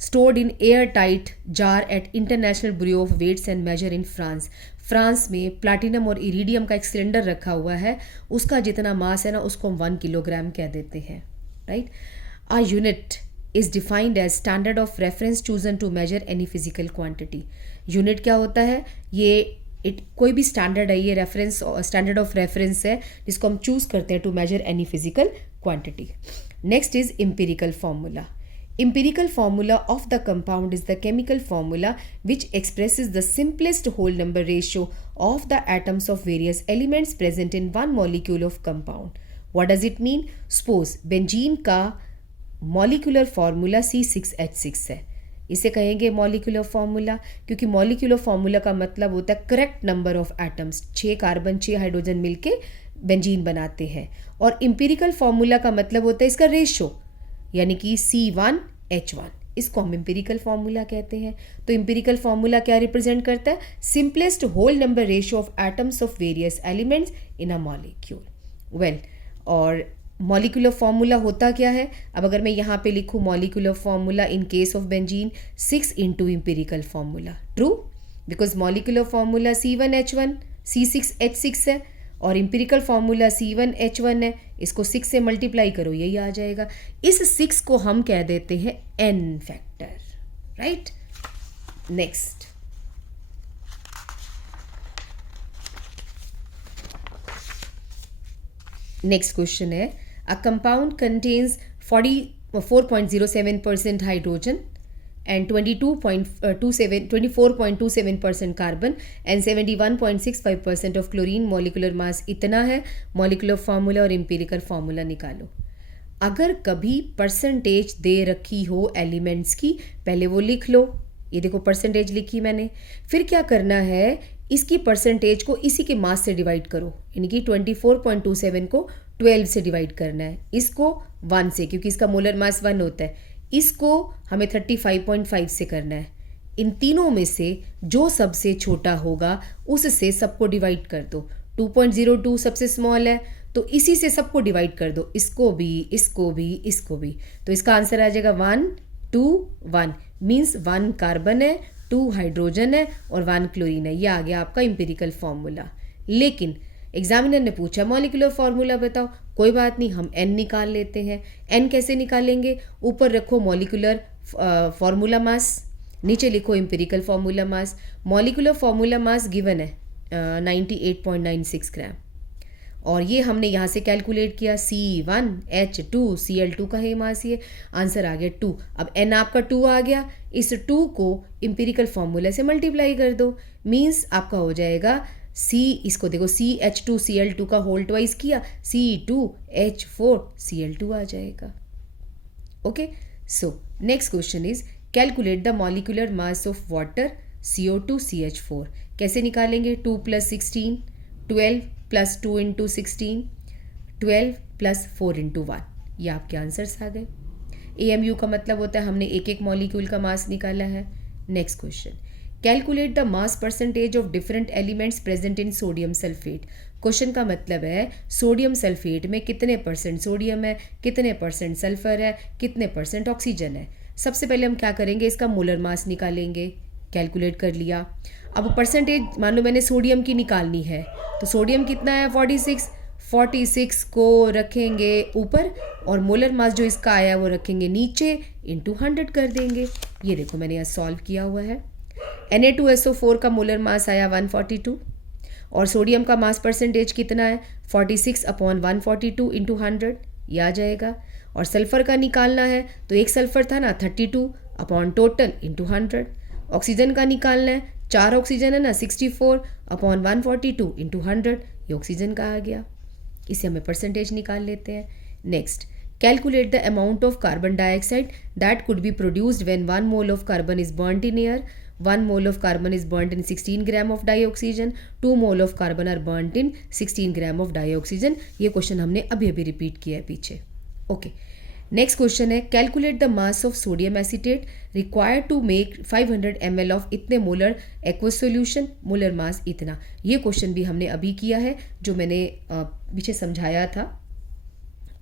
stored in air tight jar at International Bureau of Weights and Measure in France. France में प्लाटिनम और इरिडियम का एक सिलेंडर रखा हुआ है, उसका जितना मास है ना उसको हम 1 किलोग्राम कह देते हैं, right. A unit is defined as standard of reference chosen to measure any physical quantity. Unit क्या होता है? ये कोई भी स्टैंडर्ड है, ये रेफरेंस स्टैंडर्ड ऑफ रेफरेंस है जिसको हम चूज करते हैं to measure any physical quantity. Next is empirical formula. Empirical formula of the compound is the chemical formula which expresses the simplest whole number ratio of the atoms of various elements present in one molecule of compound. What does it mean? Suppose benzene का molecular formula C6H6 है, इसे कहेंगे molecular formula, क्योंकि molecular formula का मतलब होता है correct number of atoms, 6 carbon 6 hydrogen मिलके बेंजीन बनाते हैं। और empirical formula का मतलब होता है इसका रेशो, यानी कि C1H1, इसको हम एम्पिरिकल फार्मूला कहते हैं। तो एम्पिरिकल फार्मूला क्या रिप्रेजेंट करता है? Simplest whole number ratio of atoms of various elements in a molecule. Well, और मॉलिक्यूलर फार्मूला होता क्या है? अब अगर मैं यहाँ पे लिखूँ molecular formula in case of benzene 6 into empirical formula, true, because molecular formula C1H1 C6H6 है और एम्पिरिकल फार्मूला C1H1 है, इसको 6 से मल्टीप्लाई करो, यही आ जाएगा। इस 6 को हम कह देते हैं n factor, right. Next, question है, a compound contains 4.07% hydrogen and 24.27% carbon and 71.65% of chlorine, molecular mass इतना है। molecular formula और empirical formula निकालो। अगर कभी परसेंटेज दे रखी हो एलिमेंट्स की, पहले वो लिख लो, ये देखो परसेंटेज लिखी मैंने। फिर क्या करना है, इसकी परसेंटेज को इसी के मास से डिवाइड करो, यानी कि 24.27 को 12 से डिवाइड करना है, इसको 1 से, क्योंकि इसका मोलर मास 1 होता है, इसको हमें 35.5 से करना है। इन तीनों में से जो सबसे छोटा होगा उससे सबको डिवाइड कर दो। 2.02 सबसे स्मॉल है तो इसी से सबको डिवाइड कर दो, इसको भी, इसको भी, इसको भी। तो इसका आंसर आ जाएगा 1 2 1, मीन्स 1 कार्बन है, 2 हाइड्रोजन है और 1 क्लोरीन है। ये आ गया आपका एम्पिरिकल फॉर्मूला। लेकिन एग्जामिनर ने पूछा मॉलिक्यूलर फार्मूला बताओ, कोई बात नहीं, हम n निकाल लेते हैं। n कैसे निकालेंगे? ऊपर रखो मॉलिक्यूलर फार्मूला मास, नीचे लिखो empirical formula mass. Molecular formula mass given है 98.96 ग्राम, और ये हमने यहाँ से कैलकुलेट किया, C1H2 Cl2 का है मास, ये आंसर आ गया 2। अब n आपका 2 आ गया, इस 2 को एम्पिरिकल फार्मूला से मल्टीप्लाई कर दो, मीन्स आपका हो जाएगा इसको देखो CH2 Cl2 का होल ट्वाइस किया, C2H4 Cl2 आ जाएगा। Okay, so next question is calculate the molecular mass of water CO2 CH4। कैसे निकालेंगे? 2 + 16, 12 + 2 × 16, 12 + 4 × 1, ये आपके आंसर्स आ गए। AMU का मतलब होता है हमने एक एक मॉलिक्यूल का मास निकाला है। Next question, calculate the mass percentage of different elements present in sodium sulphate. Question का मतलब है सोडियम सल्फेट में कितने % सोडियम है, कितने % सल्फर है, कितने % ऑक्सीजन है। सबसे पहले हम क्या करेंगे, इसका मोलर मास निकालेंगे। कैलकुलेट कर लिया। अब परसेंटेज मान लो मैंने सोडियम की निकालनी है, तो सोडियम कितना है 46 को रखेंगे ऊपर और मोलर मास जो इसका आया वो रखेंगे नीचे, इंटू 100 कर देंगे। ये देखो मैंने यहाँ सॉल्व किया हुआ है। Na2SO4 का मोलर मास आया 142 और सोडियम का मास परसेंटेज कितना है 46/142 इंटू 100, ये आ जाएगा। और सल्फर का निकालना है तो एक सल्फर था ना 32 अपॉन टोटल इंटू 100। ऑक्सीजन का निकालना है 4 ऑक्सीजन है ना 64/142 इंटू 100, ये ऑक्सीजन का आ गया। इसे हमें परसेंटेज निकाल लेते हैं। Next, calculate the amount of carbon dioxide that could be produced when 1 mole of carbon is burned in air. 1 mole of carbon is burnt in 16 gram of dioxygen, 2 mole of carbon are burnt in 16 gram of dioxygen। ये क्वेश्चन हमने अभी अभी repeat किया है पीछे। Okay, next question है calculate the mass of sodium acetate required to make 500 ml of इतने molar aqueous solution, molar mass इतना। ये क्वेश्चन भी हमने अभी किया है, जो मैंने पीछे समझाया था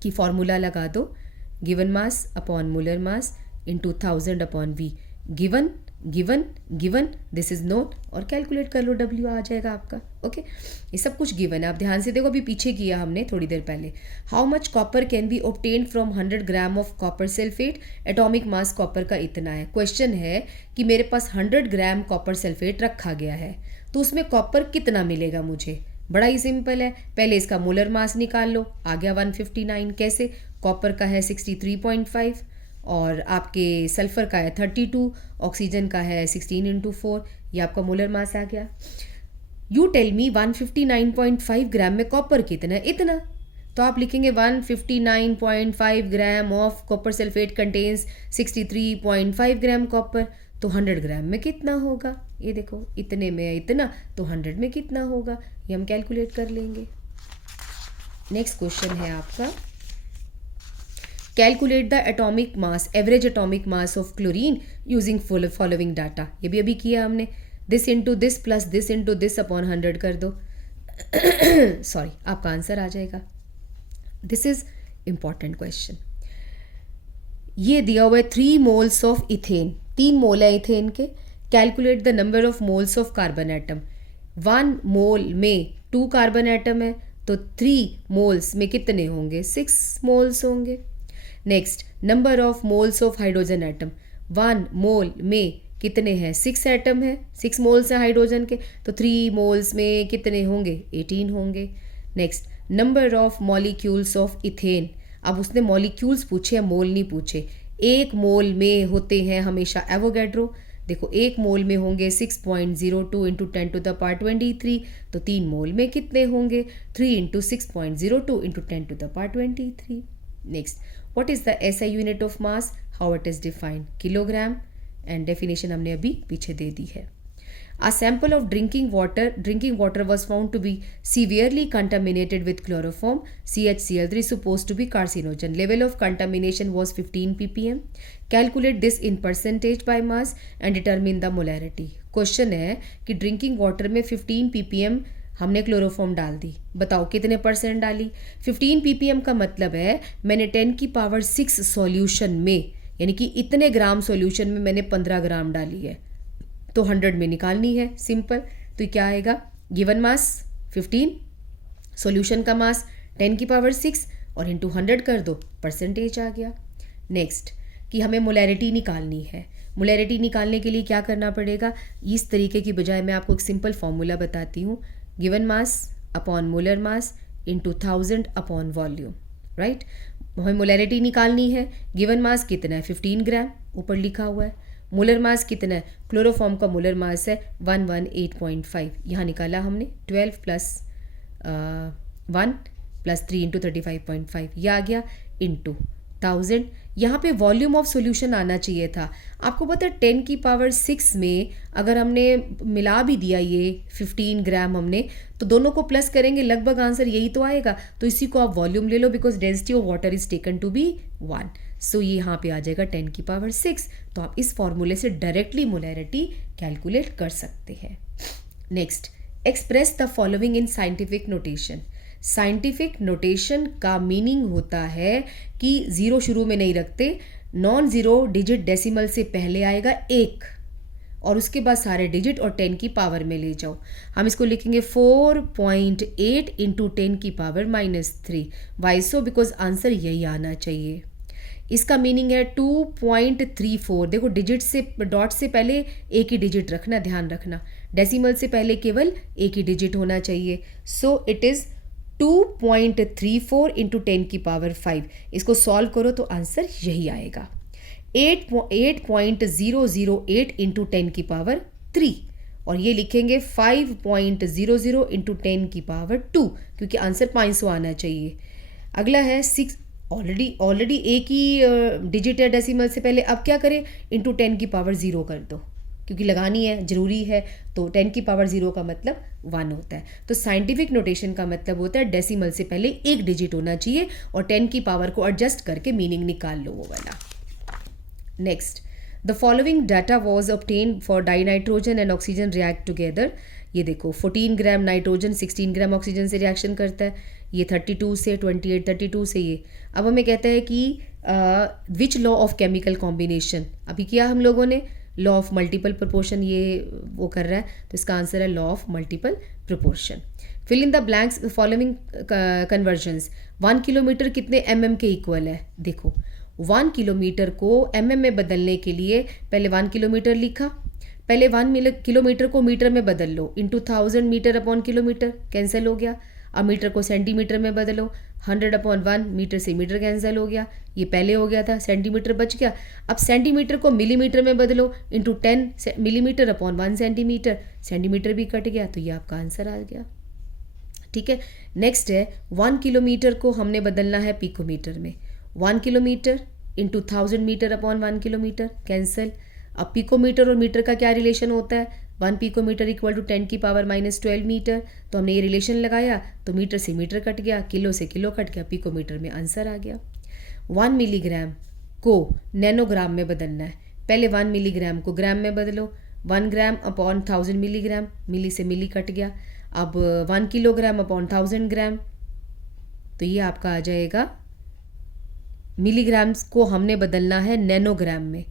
कि फॉर्मूला लगा दो given mass upon molar mass into 1000 upon V। Given given given, this is known, और कैलकुलेट कर लो, W आ जाएगा आपका। ओके, ये सब कुछ गिवन है। आप ध्यान से देखो, अभी पीछे किया हमने थोड़ी देर पहले। How much copper can be obtain from 100 gram of copper sulphate, atomic mass copper का इतना है। क्वेश्चन है कि मेरे पास 100 ग्राम कॉपर सल्फेट रखा गया है, तो उसमें कॉपर कितना मिलेगा मुझे। बड़ा ही सिंपल है, पहले इसका मोलर मास निकाल लो, आ गया 159। कैसे, कॉपर का है 63.5 और आपके सल्फ़र का है 32, ऑक्सीजन का है 16 इंटू 4, ये आपका मोलर मास आ गया। यू टेल मी 159.5 ग्राम में कॉपर कितना है, इतना। तो आप लिखेंगे 159.5 gram of copper sulphate contains 63.5 gram copper, तो 100 ग्राम में कितना होगा। ये देखो, इतने में है इतना, तो 100 में कितना होगा, ये हम कैलकुलेट कर लेंगे। नेक्स्ट क्वेश्चन है आपका, calculate the atomic mass, average atomic mass of chlorine using following data. ये भी अभी किया हमने, this into this plus this into this upon 100 कर दो। सॉरी, आपका आंसर आ जाएगा। This is important question. ये दिया हुआ है 3 मोल्स ऑफ इथेन, 3 मोल है इथेन के। Calculate the number of moles of carbon atom. 1 मोल में 2 कार्बन एटम है, तो 3 मोल्स में कितने होंगे, 6 मोल्स होंगे। Next, number of moles of hydrogen atom. 1 मोल में कितने हैं, 6 एटम है, 6 मोल्स हैं हाइड्रोजन के, तो 3 मोल्स में कितने होंगे, 18 होंगे। Next, number of molecules of ethane. अब उसने मॉलिक्यूल्स पूछे, मोल नहीं पूछे। 1 मोल में होते हैं हमेशा एवोगैड्रो। देखो, 1 मोल में होंगे 6.02 इंटू 10 टू द पावर 23, तो 3 मोल में कितने होंगे, 3 into 6.02 into 10 to the power 23। Next, what is the SI unit of mass, how it is defined, kilogram, and definition हमने अभी पीछे दे दी है। A sample of drinking water was found to be severely contaminated with chloroform CHCl3 supposed to be carcinogen. Level of contamination was 15 ppm. Calculate this in percentage by mass and determine the molarity. Question है कि drinking water में 15 ppm हमने chloroform डाल दी, बताओ कितने percent डाली। 15 ppm का मतलब है मैंने 10 की पावर 6 सॉल्यूशन में, यानी कि इतने ग्राम सॉल्यूशन में मैंने 15 ग्राम डाली है, तो 100 में निकालनी है, सिंपल। तो क्या आएगा, गिवन मास 15, सॉल्यूशन का मास 10 की पावर 6 और इंटू 100 कर दो, परसेंटेज आ गया। नेक्स्ट, कि हमें मोलैरिटी निकालनी है। मोलैरिटी निकालने के लिए क्या करना पड़ेगा, इस तरीके की बजाय मैं आपको एक सिंपल फॉर्मूला बताती हूँ, given mass upon molar mass into 1000 upon volume, right. हमें मोलैरिटी निकालनी है। गिवन मास कितना है, 15 ग्राम, ऊपर लिखा हुआ है। मोलर मास कितना है, क्लोरोफॉर्म का मोलर मास है 118.5, यहाँ निकाला हमने 12 प्लस 1 प्लस 3 इंटू 35.5, यह आ गया इंटू 1000। यहाँ पे वॉल्यूम ऑफ सॉल्यूशन आना चाहिए था। आपको पता है 10 की पावर 6 में अगर हमने मिला भी दिया ये 15 ग्राम हमने, तो दोनों को प्लस करेंगे, लगभग आंसर यही तो आएगा। तो इसी को आप वॉल्यूम ले लो, because density of water is taken to be 1, so ये यहाँ पे आ जाएगा 10 की पावर 6। तो आप इस फॉर्मूले से डायरेक्टली मोलैरिटी कैलकुलेट कर सकते हैं। Next, express the following in scientific notation. Scientific notation का मीनिंग होता है कि 0 शुरू में नहीं रखते, नॉन ज़ीरो डिजिट डेसिमल से पहले आएगा 1 और उसके बाद सारे डिजिट और 10 की पावर में ले जाओ। हम इसको लिखेंगे 4.8 इंटू 10 की power -3। Why so, because answer यही आना चाहिए। इसका मीनिंग है 2.34। देखो, डिजिट से, डॉट से पहले एक ही डिजिट रखना, ध्यान रखना, डेसिमल से पहले केवल एक ही डिजिट होना चाहिए। सो इट इज़ 2.34 इंटू 10 की पावर 5। इसको सॉल्व करो तो आंसर यही आएगा, 8.008 इंटू 10 की पावर 3, और ये लिखेंगे 5.00 इंटू 10 की पावर 2, क्योंकि आंसर 500 आना चाहिए। अगला है 6, ऑलरेडी एक ही डिजिट है डेसिमल से पहले, अब क्या करें, इंटू 10 की पावर 0 कर दो, क्योंकि लगानी है, ज़रूरी है। तो 10 की पावर 0 का मतलब 1 होता है। तो साइंटिफिक नोटेशन का मतलब होता है डेसिमल से पहले एक डिजिट होना चाहिए और 10 की पावर को एडजस्ट करके मीनिंग निकाल लो वो वाला। Next, the following data was obtain for die nitrogen and oxygen react together. ये देखो, 14 ग्राम नाइट्रोजन 16 ग्राम ऑक्सीजन से रिएक्शन करता है, ये 32 से 28, 32 से ये। अब हमें कहता है कि which law of chemical combination, अभी किया हम लोगों ने लॉ ऑफ मल्टीपल प्रोपोर्शन, ये वो कर रहा है, तो इसका आंसर है law of multiple proportion. Fill in the blanks following conversions. 1 kilometre कितने mm के इक्वल है? देखो 1 किलोमीटर को mm में बदलने के लिए पहले 1 किलोमीटर लिखा, पहले 1 किलोमीटर को मीटर में बदल लो, into 1000 metre upon kilometre, cancel हो गया। अब मीटर को सेंटीमीटर में बदलो, 100/1, मीटर से मीटर कैंसिल हो गया, ये पहले हो गया था, सेंटीमीटर बच गया। अब सेंटीमीटर को मिलीमीटर में बदलो, into 10 millimetre upon 1 centimetre, centimetre भी कट गया, तो ये आपका आंसर आ गया। ठीक है, नेक्स्ट है 1 किलोमीटर को हमने बदलना है पिकोमीटर में, 1 kilometre into 1000 metre upon 1 kilometre, cancel. अब पिकोमीटर और मीटर का क्या रिलेशन होता है? 1 पिकोमीटर इक्वल टू 10⁻12 मीटर, तो हमने ये रिलेशन लगाया, तो मीटर से मीटर कट गया, किलो से किलो कट गया, पिकोमीटर में आंसर आ गया। 1 मिलीग्राम को नैनोग्राम में बदलना है, पहले 1 मिलीग्राम को ग्राम में बदलो, 1 ग्राम अपॉन 1000 मिलीग्राम, मिली से मिली कट गया। अब 1 किलोग्राम अपॉन 1000 ग्राम, तो ये आपका आ जाएगा, मिलीग्राम्स को हमने बदलना है नैनोग्राम में।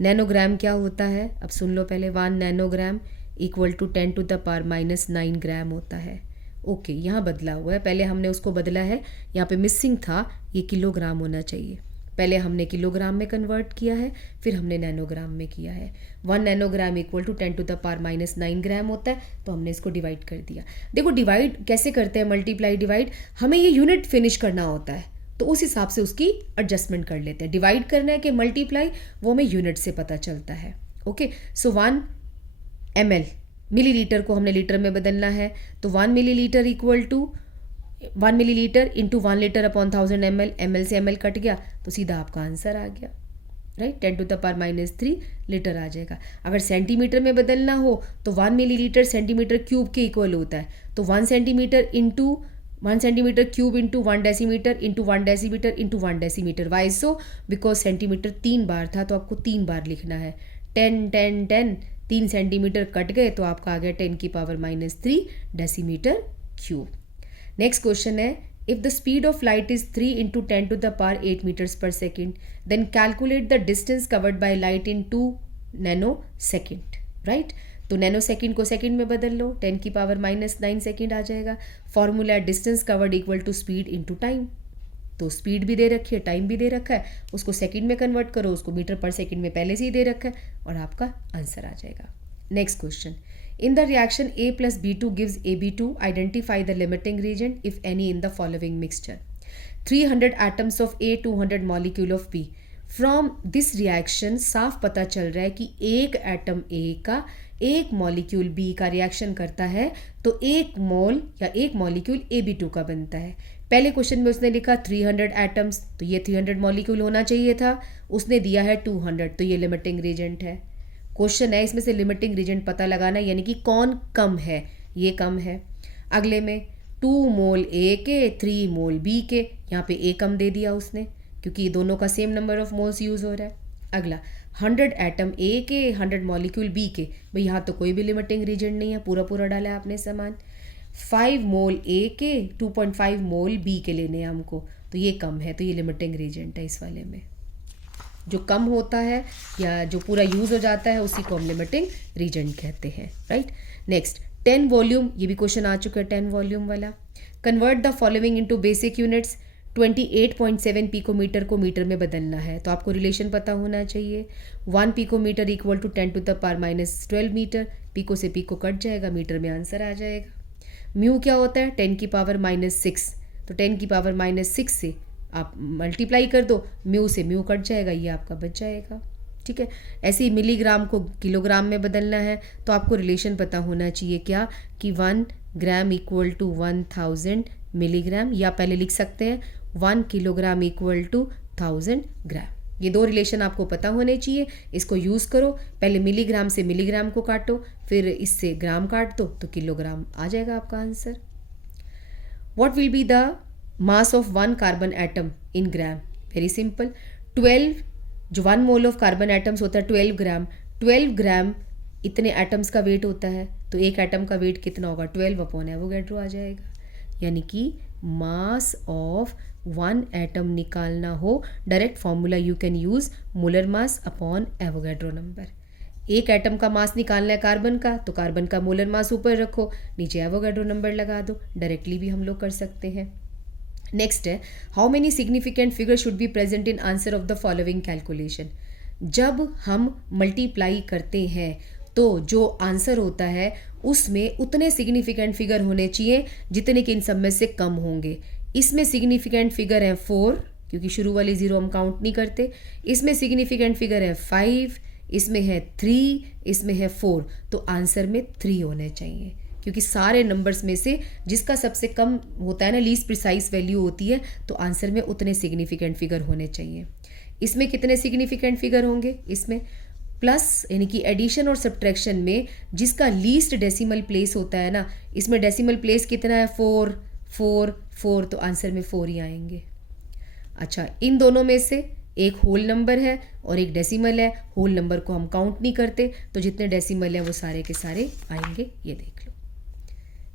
नैनोग्राम क्या होता है? अब सुन लो पहले, 1 नैनोग्राम इक्वल टू 10⁻⁹ ग्राम होता है। ओके, यहाँ बदला हुआ है, पहले हमने उसको बदला है, यहाँ पे मिसिंग था, ये किलोग्राम होना चाहिए। पहले हमने किलोग्राम में कन्वर्ट किया है, फिर हमने नैनोग्राम में किया है। 1 नैनोग्राम इक्वल टू 10⁻⁹ ग्राम होता है, तो हमने इसको डिवाइड कर दिया। देखो डिवाइड कैसे करते हैं, मल्टीप्लाई डिवाइड, हमें ये यूनिट फिनिश करना होता है, तो उस हिसाब से उसकी एडजस्टमेंट कर लेते हैं। डिवाइड करना है कि मल्टीप्लाई, वो हमें यूनिट से पता चलता है। ओके, सो 1 ml, मिलीलीटर को हमने लीटर में बदलना है, तो 1 millilitre equal to 1 millilitre into 1 litre upon 1000 ml, ml से ml कट गया, तो सीधा आपका आंसर आ गया, राइट, 10⁻³ लीटर आ जाएगा। अगर सेंटीमीटर में बदलना हो तो 1 मिलीलीटर सेंटीमीटर क्यूब के इक्वल होता है, तो 1 centimetre into 1 centimetre cube into 1 decimetre into 1 decimetre into 1 decimetre. Why so? Because centimetre 3 बार था, तो आपको 3 बार लिखना है। 10 10 10, 3 सेंटीमीटर कट गए, तो आपका आ गया 10⁻³ डेसीमीटर क्यूब। नेक्स्ट क्वेश्चन है, if the speed of light is 3 into 10⁸ metres per second, then calculate the distance covered by light in 2 nano second, right. तो नैनो सेकेंड को सेकेंड में बदल लो, 10⁻⁹ सेकेंड आ जाएगा। Formula distance covered equal to speed into time, तो speed भी दे रखी है, टाइम भी दे रखा है, उसको सेकेंड में कन्वर्ट करो, उसको मीटर पर सेकेंड में पहले से ही दे रखा है, और आपका आंसर आ जाएगा। Next question, in the reaction A + B2 gives AB2, identify the limiting reagent if any in the following mixture. 300 atoms of A, 200 molecule of B। From this reaction साफ पता चल रहा है कि एक एटम A का एक मॉलिक्यूल B का रिएक्शन करता है, तो 1 मोल या 1 मॉलिक्यूल AB2 का बनता है। पहले क्वेश्चन में उसने लिखा 300 एटम्स, तो ये 300 मॉलिक्यूल होना चाहिए था, उसने दिया है 200, तो ये लिमिटिंग रीजेंट है। क्वेश्चन है इसमें से लिमिटिंग रीजेंट पता लगाना, यानी कि कौन कम है, ये कम है। अगले में 2 मोल A के 3 मोल B के, यहाँ पे A कम दे दिया उसने, क्योंकि ये दोनों का same number of moles use हो रहा है। अगला 100 एटम A के 100 मॉलिक्यूल B के, भाई यहाँ तो कोई भी लिमिटिंग रीजेंट नहीं है, पूरा पूरा डाला है आपने सामान। 5 मोल A के 2.5 मोल B के लेने हैं हमको, तो ये कम है, तो ये लिमिटिंग रीजेंट है इस वाले में। जो कम होता है या जो पूरा यूज़ हो जाता है उसी को हम लिमिटिंग रीजेंट कहते हैं, राइट। नेक्स्ट 10 वॉल्यूम, ये भी क्वेश्चन आ चुका है 10 वॉल्यूम वाला। Convert the following into basic units. 28.7 picometre को मीटर में बदलना है, तो आपको रिलेशन पता होना चाहिए। 1 picometre equal to 10⁻⁻12 metre, pico से पिको कट जाएगा, मीटर में आंसर आ जाएगा। म्यू क्या होता है? 10⁻⁻6, तो 10⁻⁻6 से आप मल्टीप्लाई कर दो, म्यू से म्यू कट जाएगा, ये आपका बच जाएगा, ठीक है। ऐसे ही मिलीग्राम को किलोग्राम में बदलना है, तो आपको रिलेशन पता होना चाहिए क्या, कि 1 ग्राम इक्वल टू 1000 मिलीग्राम, या पहले लिख सकते हैं 1 किलोग्राम इक्वल टू 1000 ग्राम। ये दो रिलेशन आपको पता होने चाहिए, इसको यूज़ करो। पहले मिलीग्राम से मिलीग्राम को काटो, फिर इससे ग्राम काट दो, तो किलोग्राम आ जाएगा आपका answer. What will be the mass of 1 carbon atom in gram? Very simple, 12, जो 1 मोल ऑफ कार्बन एटम्स होता है 12 ग्राम, 12 ग्राम इतने एटम्स का वेट होता है, तो एक एटम का वेट कितना होगा? 12 अपॉन एवोगैड्रो आ जाएगा, यानी कि मास ऑफ वन एटम निकालना हो, direct formula you can use molar mass upon Avogadro number. एक एटम का मास निकालना है कार्बन का, तो कार्बन का मोलर मास ऊपर रखो, नीचे एवोगैड्रो नंबर लगा दो। डायरेक्टली भी हम लोग कर सकते हैं। नेक्स्ट है, how many significant figure should be present in answer of the following calculation. जब हम मल्टीप्लाई करते हैं तो जो आंसर होता है उसमें उतने सिग्निफिकेंट फिगर होने चाहिए जितने कि इन सब में से कम होंगे। इसमें सिग्निफिकेंट फिगर है 4, क्योंकि शुरू वाली 0 हम काउंट नहीं करते। इसमें सिग्निफिकेंट फिगर है 5, इसमें है 3, इसमें है 4, तो आंसर में 3 होने चाहिए, क्योंकि सारे नंबर्स में से जिसका सबसे कम होता है ना, लीस्ट प्रिसाइज वैल्यू होती है, तो आंसर में उतने सिग्निफिकेंट फिगर होने चाहिए। इसमें कितने सिग्निफिकेंट फिगर होंगे, इसमें प्लस यानी कि एडिशन और सब्ट्रैक्शन में जिसका लीस्ट डेसिमल प्लेस होता है ना, इसमें डेसिमल प्लेस कितना है 4 4 4, तो आंसर में 4 ही आएंगे। अच्छा, इन दोनों में से एक होल नंबर है और एक डेसिमल है। होल नंबर को हम काउंट नहीं करते, तो जितने डेसिमल हैं वो सारे के सारे आएंगे, ये देख लो।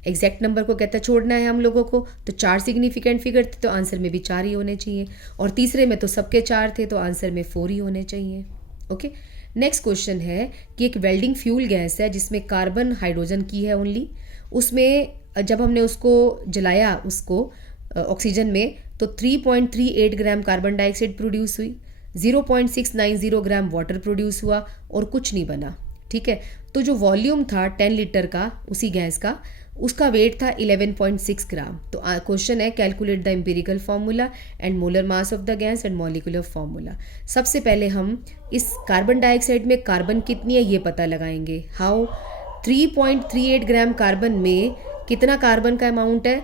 एग्जैक्ट नंबर को कहता छोड़ना है हम लोगों को, तो 4 सिग्निफिकेंट फिगर थे तो आंसर में भी 4 ही होने चाहिए, और तीसरे में तो सबके 4 थे तो आंसर में 4 ही होने चाहिए। ओके, नेक्स्ट क्वेश्चन है कि एक वेल्डिंग फ्यूल गैस है जिसमें कार्बन हाइड्रोजन की है ओनली, उसमें जब हमने उसको जलाया उसको ऑक्सीजन में, तो 3.38 ग्राम कार्बन डाइऑक्साइड प्रोड्यूस हुई, 0.690 ग्राम वाटर प्रोड्यूस हुआ और कुछ नहीं बना। ठीक है, तो जो वॉल्यूम था 10 लीटर का उसी गैस का, उसका वेट था 11.6 ग्राम। तो क्वेश्चन है calculate the empirical formula and molar mass of the gas and molecular formula. सबसे पहले हम इस कार्बन डाइऑक्साइड में कार्बन कितनी है ये पता लगाएंगे। हाउ, 3.38 ग्राम कार्बन में कितना कार्बन का अमाउंट है,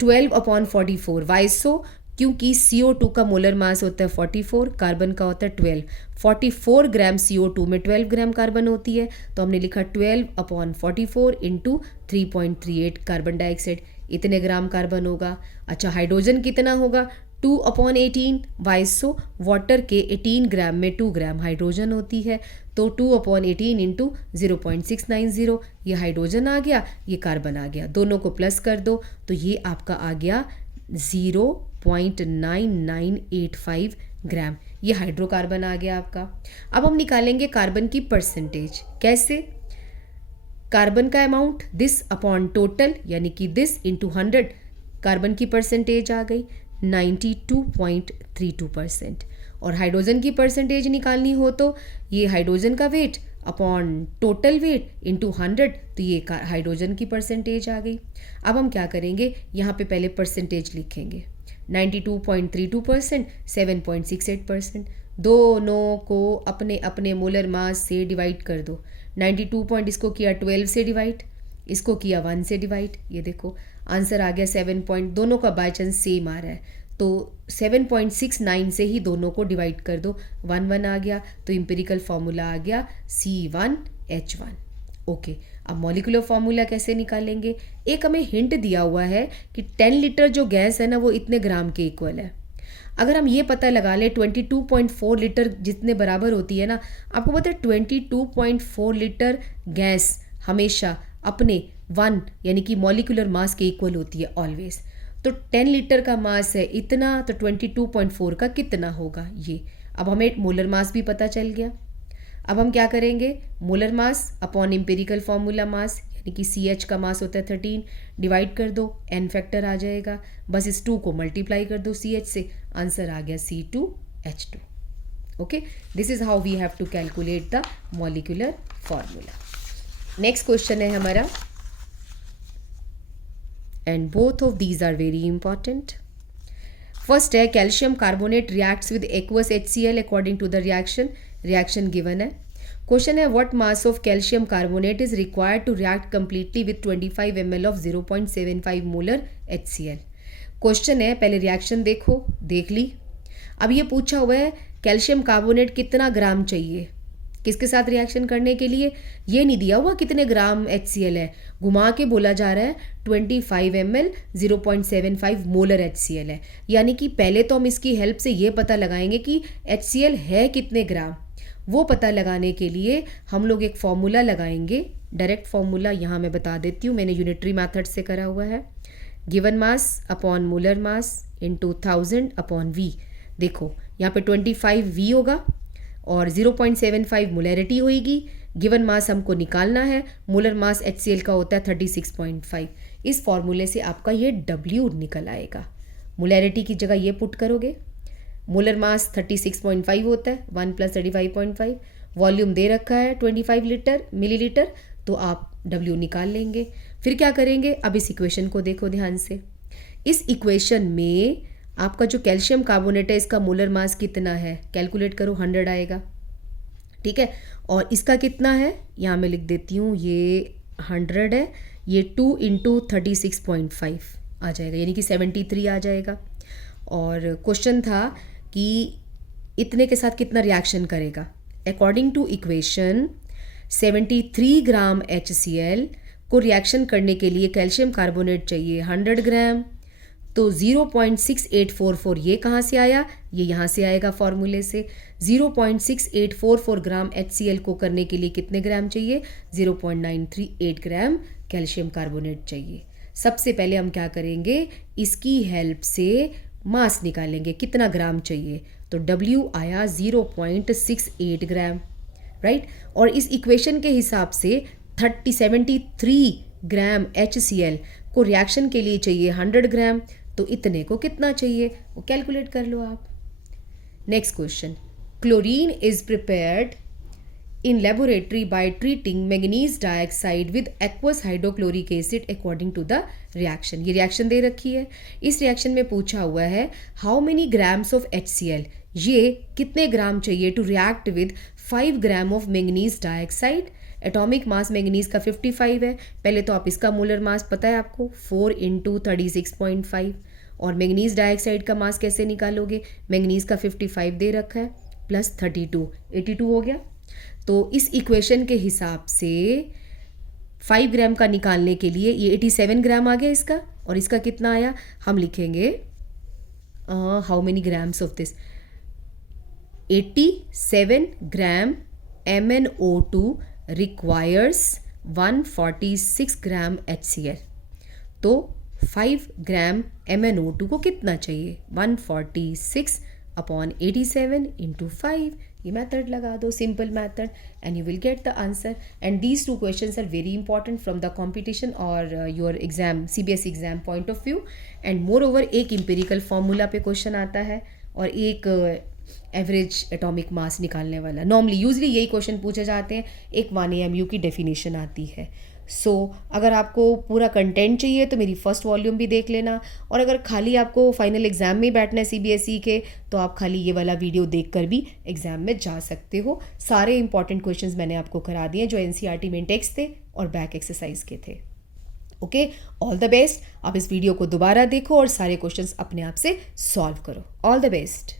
12/44। वाई सो, क्योंकि CO2 का मोलर मास होता है 44, कार्बन का होता है 12। 44 ग्राम CO2 में 12 ग्राम कार्बन होती है, तो हमने लिखा 12/44 इंटू 3.38 कार्बन डाइऑक्साइड, इतने ग्राम कार्बन होगा। अच्छा, हाइड्रोजन कितना होगा, 2/18। वाई सो, वाटर के 18 ग्राम में 2 ग्राम हाइड्रोजन होती है, तो 2/18 इंटू 0.690, ये हाइड्रोजन आ गया, ये कार्बन आ गया, दोनों को प्लस कर दो तो ये आपका आ गया 0.9985 ग्राम, ये हाइड्रोकार्बन आ गया आपका। अब हम निकालेंगे कार्बन की परसेंटेज। कैसे, कार्बन का अमाउंट दिस अपॉन टोटल, यानी कि दिस इंटू 100, कार्बन की परसेंटेज आ गई 92.32%। और हाइड्रोजन की परसेंटेज निकालनी हो तो ये हाइड्रोजन का weight upon total weight into 100, तो ये हाइड्रोजन की परसेंटेज आ गई। अब हम क्या करेंगे, यहाँ पे पहले परसेंटेज लिखेंगे, 92.32%, 7.68%, दोनों को अपने अपने मोलर मास से डिवाइड कर दो। 92 इसको किया 12 से डिवाइड, इसको किया 1 से डिवाइड, ये देखो आंसर आ गया 7 दोनों का बाय चांस सेम आ रहा है, तो 7.69 से ही दोनों को डिवाइड कर दो, 1 1 आ गया, तो इम्पेरिकल फार्मूला आ गया C1H1। ओके, अब मॉलिक्यूलर फार्मूला कैसे निकालेंगे। एक हमें हिंट दिया हुआ है कि 10 लीटर जो गैस है ना वो इतने ग्राम के इक्वल है। अगर हम ये पता लगा लें 22.4 लीटर जितने बराबर होती है ना, आपको पता है 22.4 लीटर गैस हमेशा अपने 1 यानी कि मॉलिक्यूलर मास के इक्वल होती है ऑलवेज। तो 10 लीटर का मास है इतना, तो 22.4 का कितना होगा ये। अब हमें मोलर मास भी पता चल गया। अब हम क्या करेंगे, molar mass upon empirical formula mass, यानी कि CH का मास होता है 13, डिवाइड कर दो, n फैक्टर आ जाएगा, बस इस 2 को मल्टीप्लाई कर दो CH से, आंसर आ गया C2H2। Okay, this is how we have to calculate the molecular formula. Next question है हमारा, and both of these are very important. First है calcium carbonate reacts with aqueous HCl according to the reaction given है। Question है what mass of calcium carbonate is required to react completely with 25 ml of 0.75 molar HCl। Question है, पहले reaction देखो, देख ली। अब ये पूछा हुआ है कैल्शियम कार्बोनेट कितना ग्राम चाहिए किसके साथ रिएक्शन करने के लिए, ये नहीं दिया हुआ कितने ग्राम HCl है, घुमा के बोला जा रहा है 25 ml 0.75 मोलर HCl है। यानी कि पहले तो हम इसकी हेल्प से ये पता लगाएंगे कि HCl है कितने ग्राम। वो पता लगाने के लिए हम लोग एक फॉर्मूला लगाएंगे, डायरेक्ट फॉर्मूला यहाँ मैं बता देती हूँ, मैंने यूनिटरी मैथड से करा हुआ है। Given mass upon molar mass into 1000 upon V. देखो यहाँ पे 25 वी होगा और 0.75 मोलैरिटी होगी। गिवन मास हमको निकालना है, मोलर मास HCl का होता है 36.5। इस फॉर्मूले से आपका ये W निकल आएगा। मोलैरिटी की जगह ये पुट करोगे, मोलर मास 36.5 होता है, 1 + 35.5, वॉल्यूम दे रखा है 25 मिलीलीटर, तो आप W निकाल लेंगे। फिर क्या करेंगे, अब इस इक्वेशन को देखो ध्यान से। इस इक्वेशन में आपका जो कैल्शियम कार्बोनेट है इसका मोलर मास कितना है, कैलकुलेट करो, 100 आएगा, ठीक है। और इसका कितना है, यहाँ मैं लिख देती हूँ, ये 100 है, ये 2 × 36.5 आ जाएगा, यानी कि 73 आ जाएगा। और क्वेश्चन था कि इतने के साथ कितना रिएक्शन करेगा। According to equation 73 gram HCl को रिएक्शन करने के लिए कैल्शियम कार्बोनेट चाहिए 100 ग्राम। तो 0.6844 ये कहाँ से आया, ये यहाँ से आएगा फॉर्मूले से। 0.6844 ग्राम HCl को करने के लिए कितने ग्राम चाहिए, 0.938 ग्राम कैल्शियम कार्बोनेट चाहिए। सबसे पहले हम क्या करेंगे, इसकी हेल्प से मास निकालेंगे, कितना ग्राम चाहिए। तो W आया 0.68 ग्राम, राइट। और इस इक्वेशन के हिसाब से 73 ग्राम HCl को रिएक्शन के लिए चाहिए 100 ग्राम, तो इतने को कितना चाहिए वो कैलकुलेट कर लो आप। Next question, chlorine is prepared in laboratory by treating manganese dioxide with aqueous hydrochloric acid according to the reaction। ये रिएक्शन दे रखी है। इस रिएक्शन में पूछा हुआ है how many grams of HCl, ये कितने ग्राम चाहिए to react with 5 gram of manganese dioxide. Atomic mass manganese का 55 है। पहले तो आप इसका मोलर मास पता है आपको, 4 × 36.5। और मैंगनीज डाइऑक्साइड का मास कैसे निकालोगे, मैंगनीज का 55 दे रखा है प्लस 32, 82 हो गया। तो इस इक्वेशन के हिसाब से 5 ग्राम का निकालने के लिए ये 87 ग्राम आ गया इसका, और इसका कितना आया, हम लिखेंगे how many grams of this, 87 gram MnO2 requires 146 gram HCl। तो 5 ग्राम MnO2 को कितना चाहिए, 146 अपॉन 87 × 5। ये मेथड लगा दो, simple method, and you will get the answer. And these 2 questions are very important from the competition और your exam, CBSE exam point of view. And moreover एक empirical formula पे question आता है और एक average atomic mass निकालने वाला। Normally usually यही क्वेश्चन पूछे जाते हैं, एक 1 AMU की डेफिनेशन आती है। सो अगर आपको पूरा कंटेंट चाहिए तो मेरी फर्स्ट वॉल्यूम भी देख लेना, और अगर खाली आपको फाइनल एग्जाम में बैठना है CBSE के, तो आप खाली ये वाला वीडियो देखकर भी एग्जाम में जा सकते हो। सारे इंपॉर्टेंट क्वेश्चंस मैंने आपको करा दिए जो NCERT में टेक्स्ट थे और बैक एक्सरसाइज के थे। Okay, all the best. आप इस वीडियो को दोबारा देखो और सारे क्वेश्चंस अपने आप से सॉल्व करो। All the best.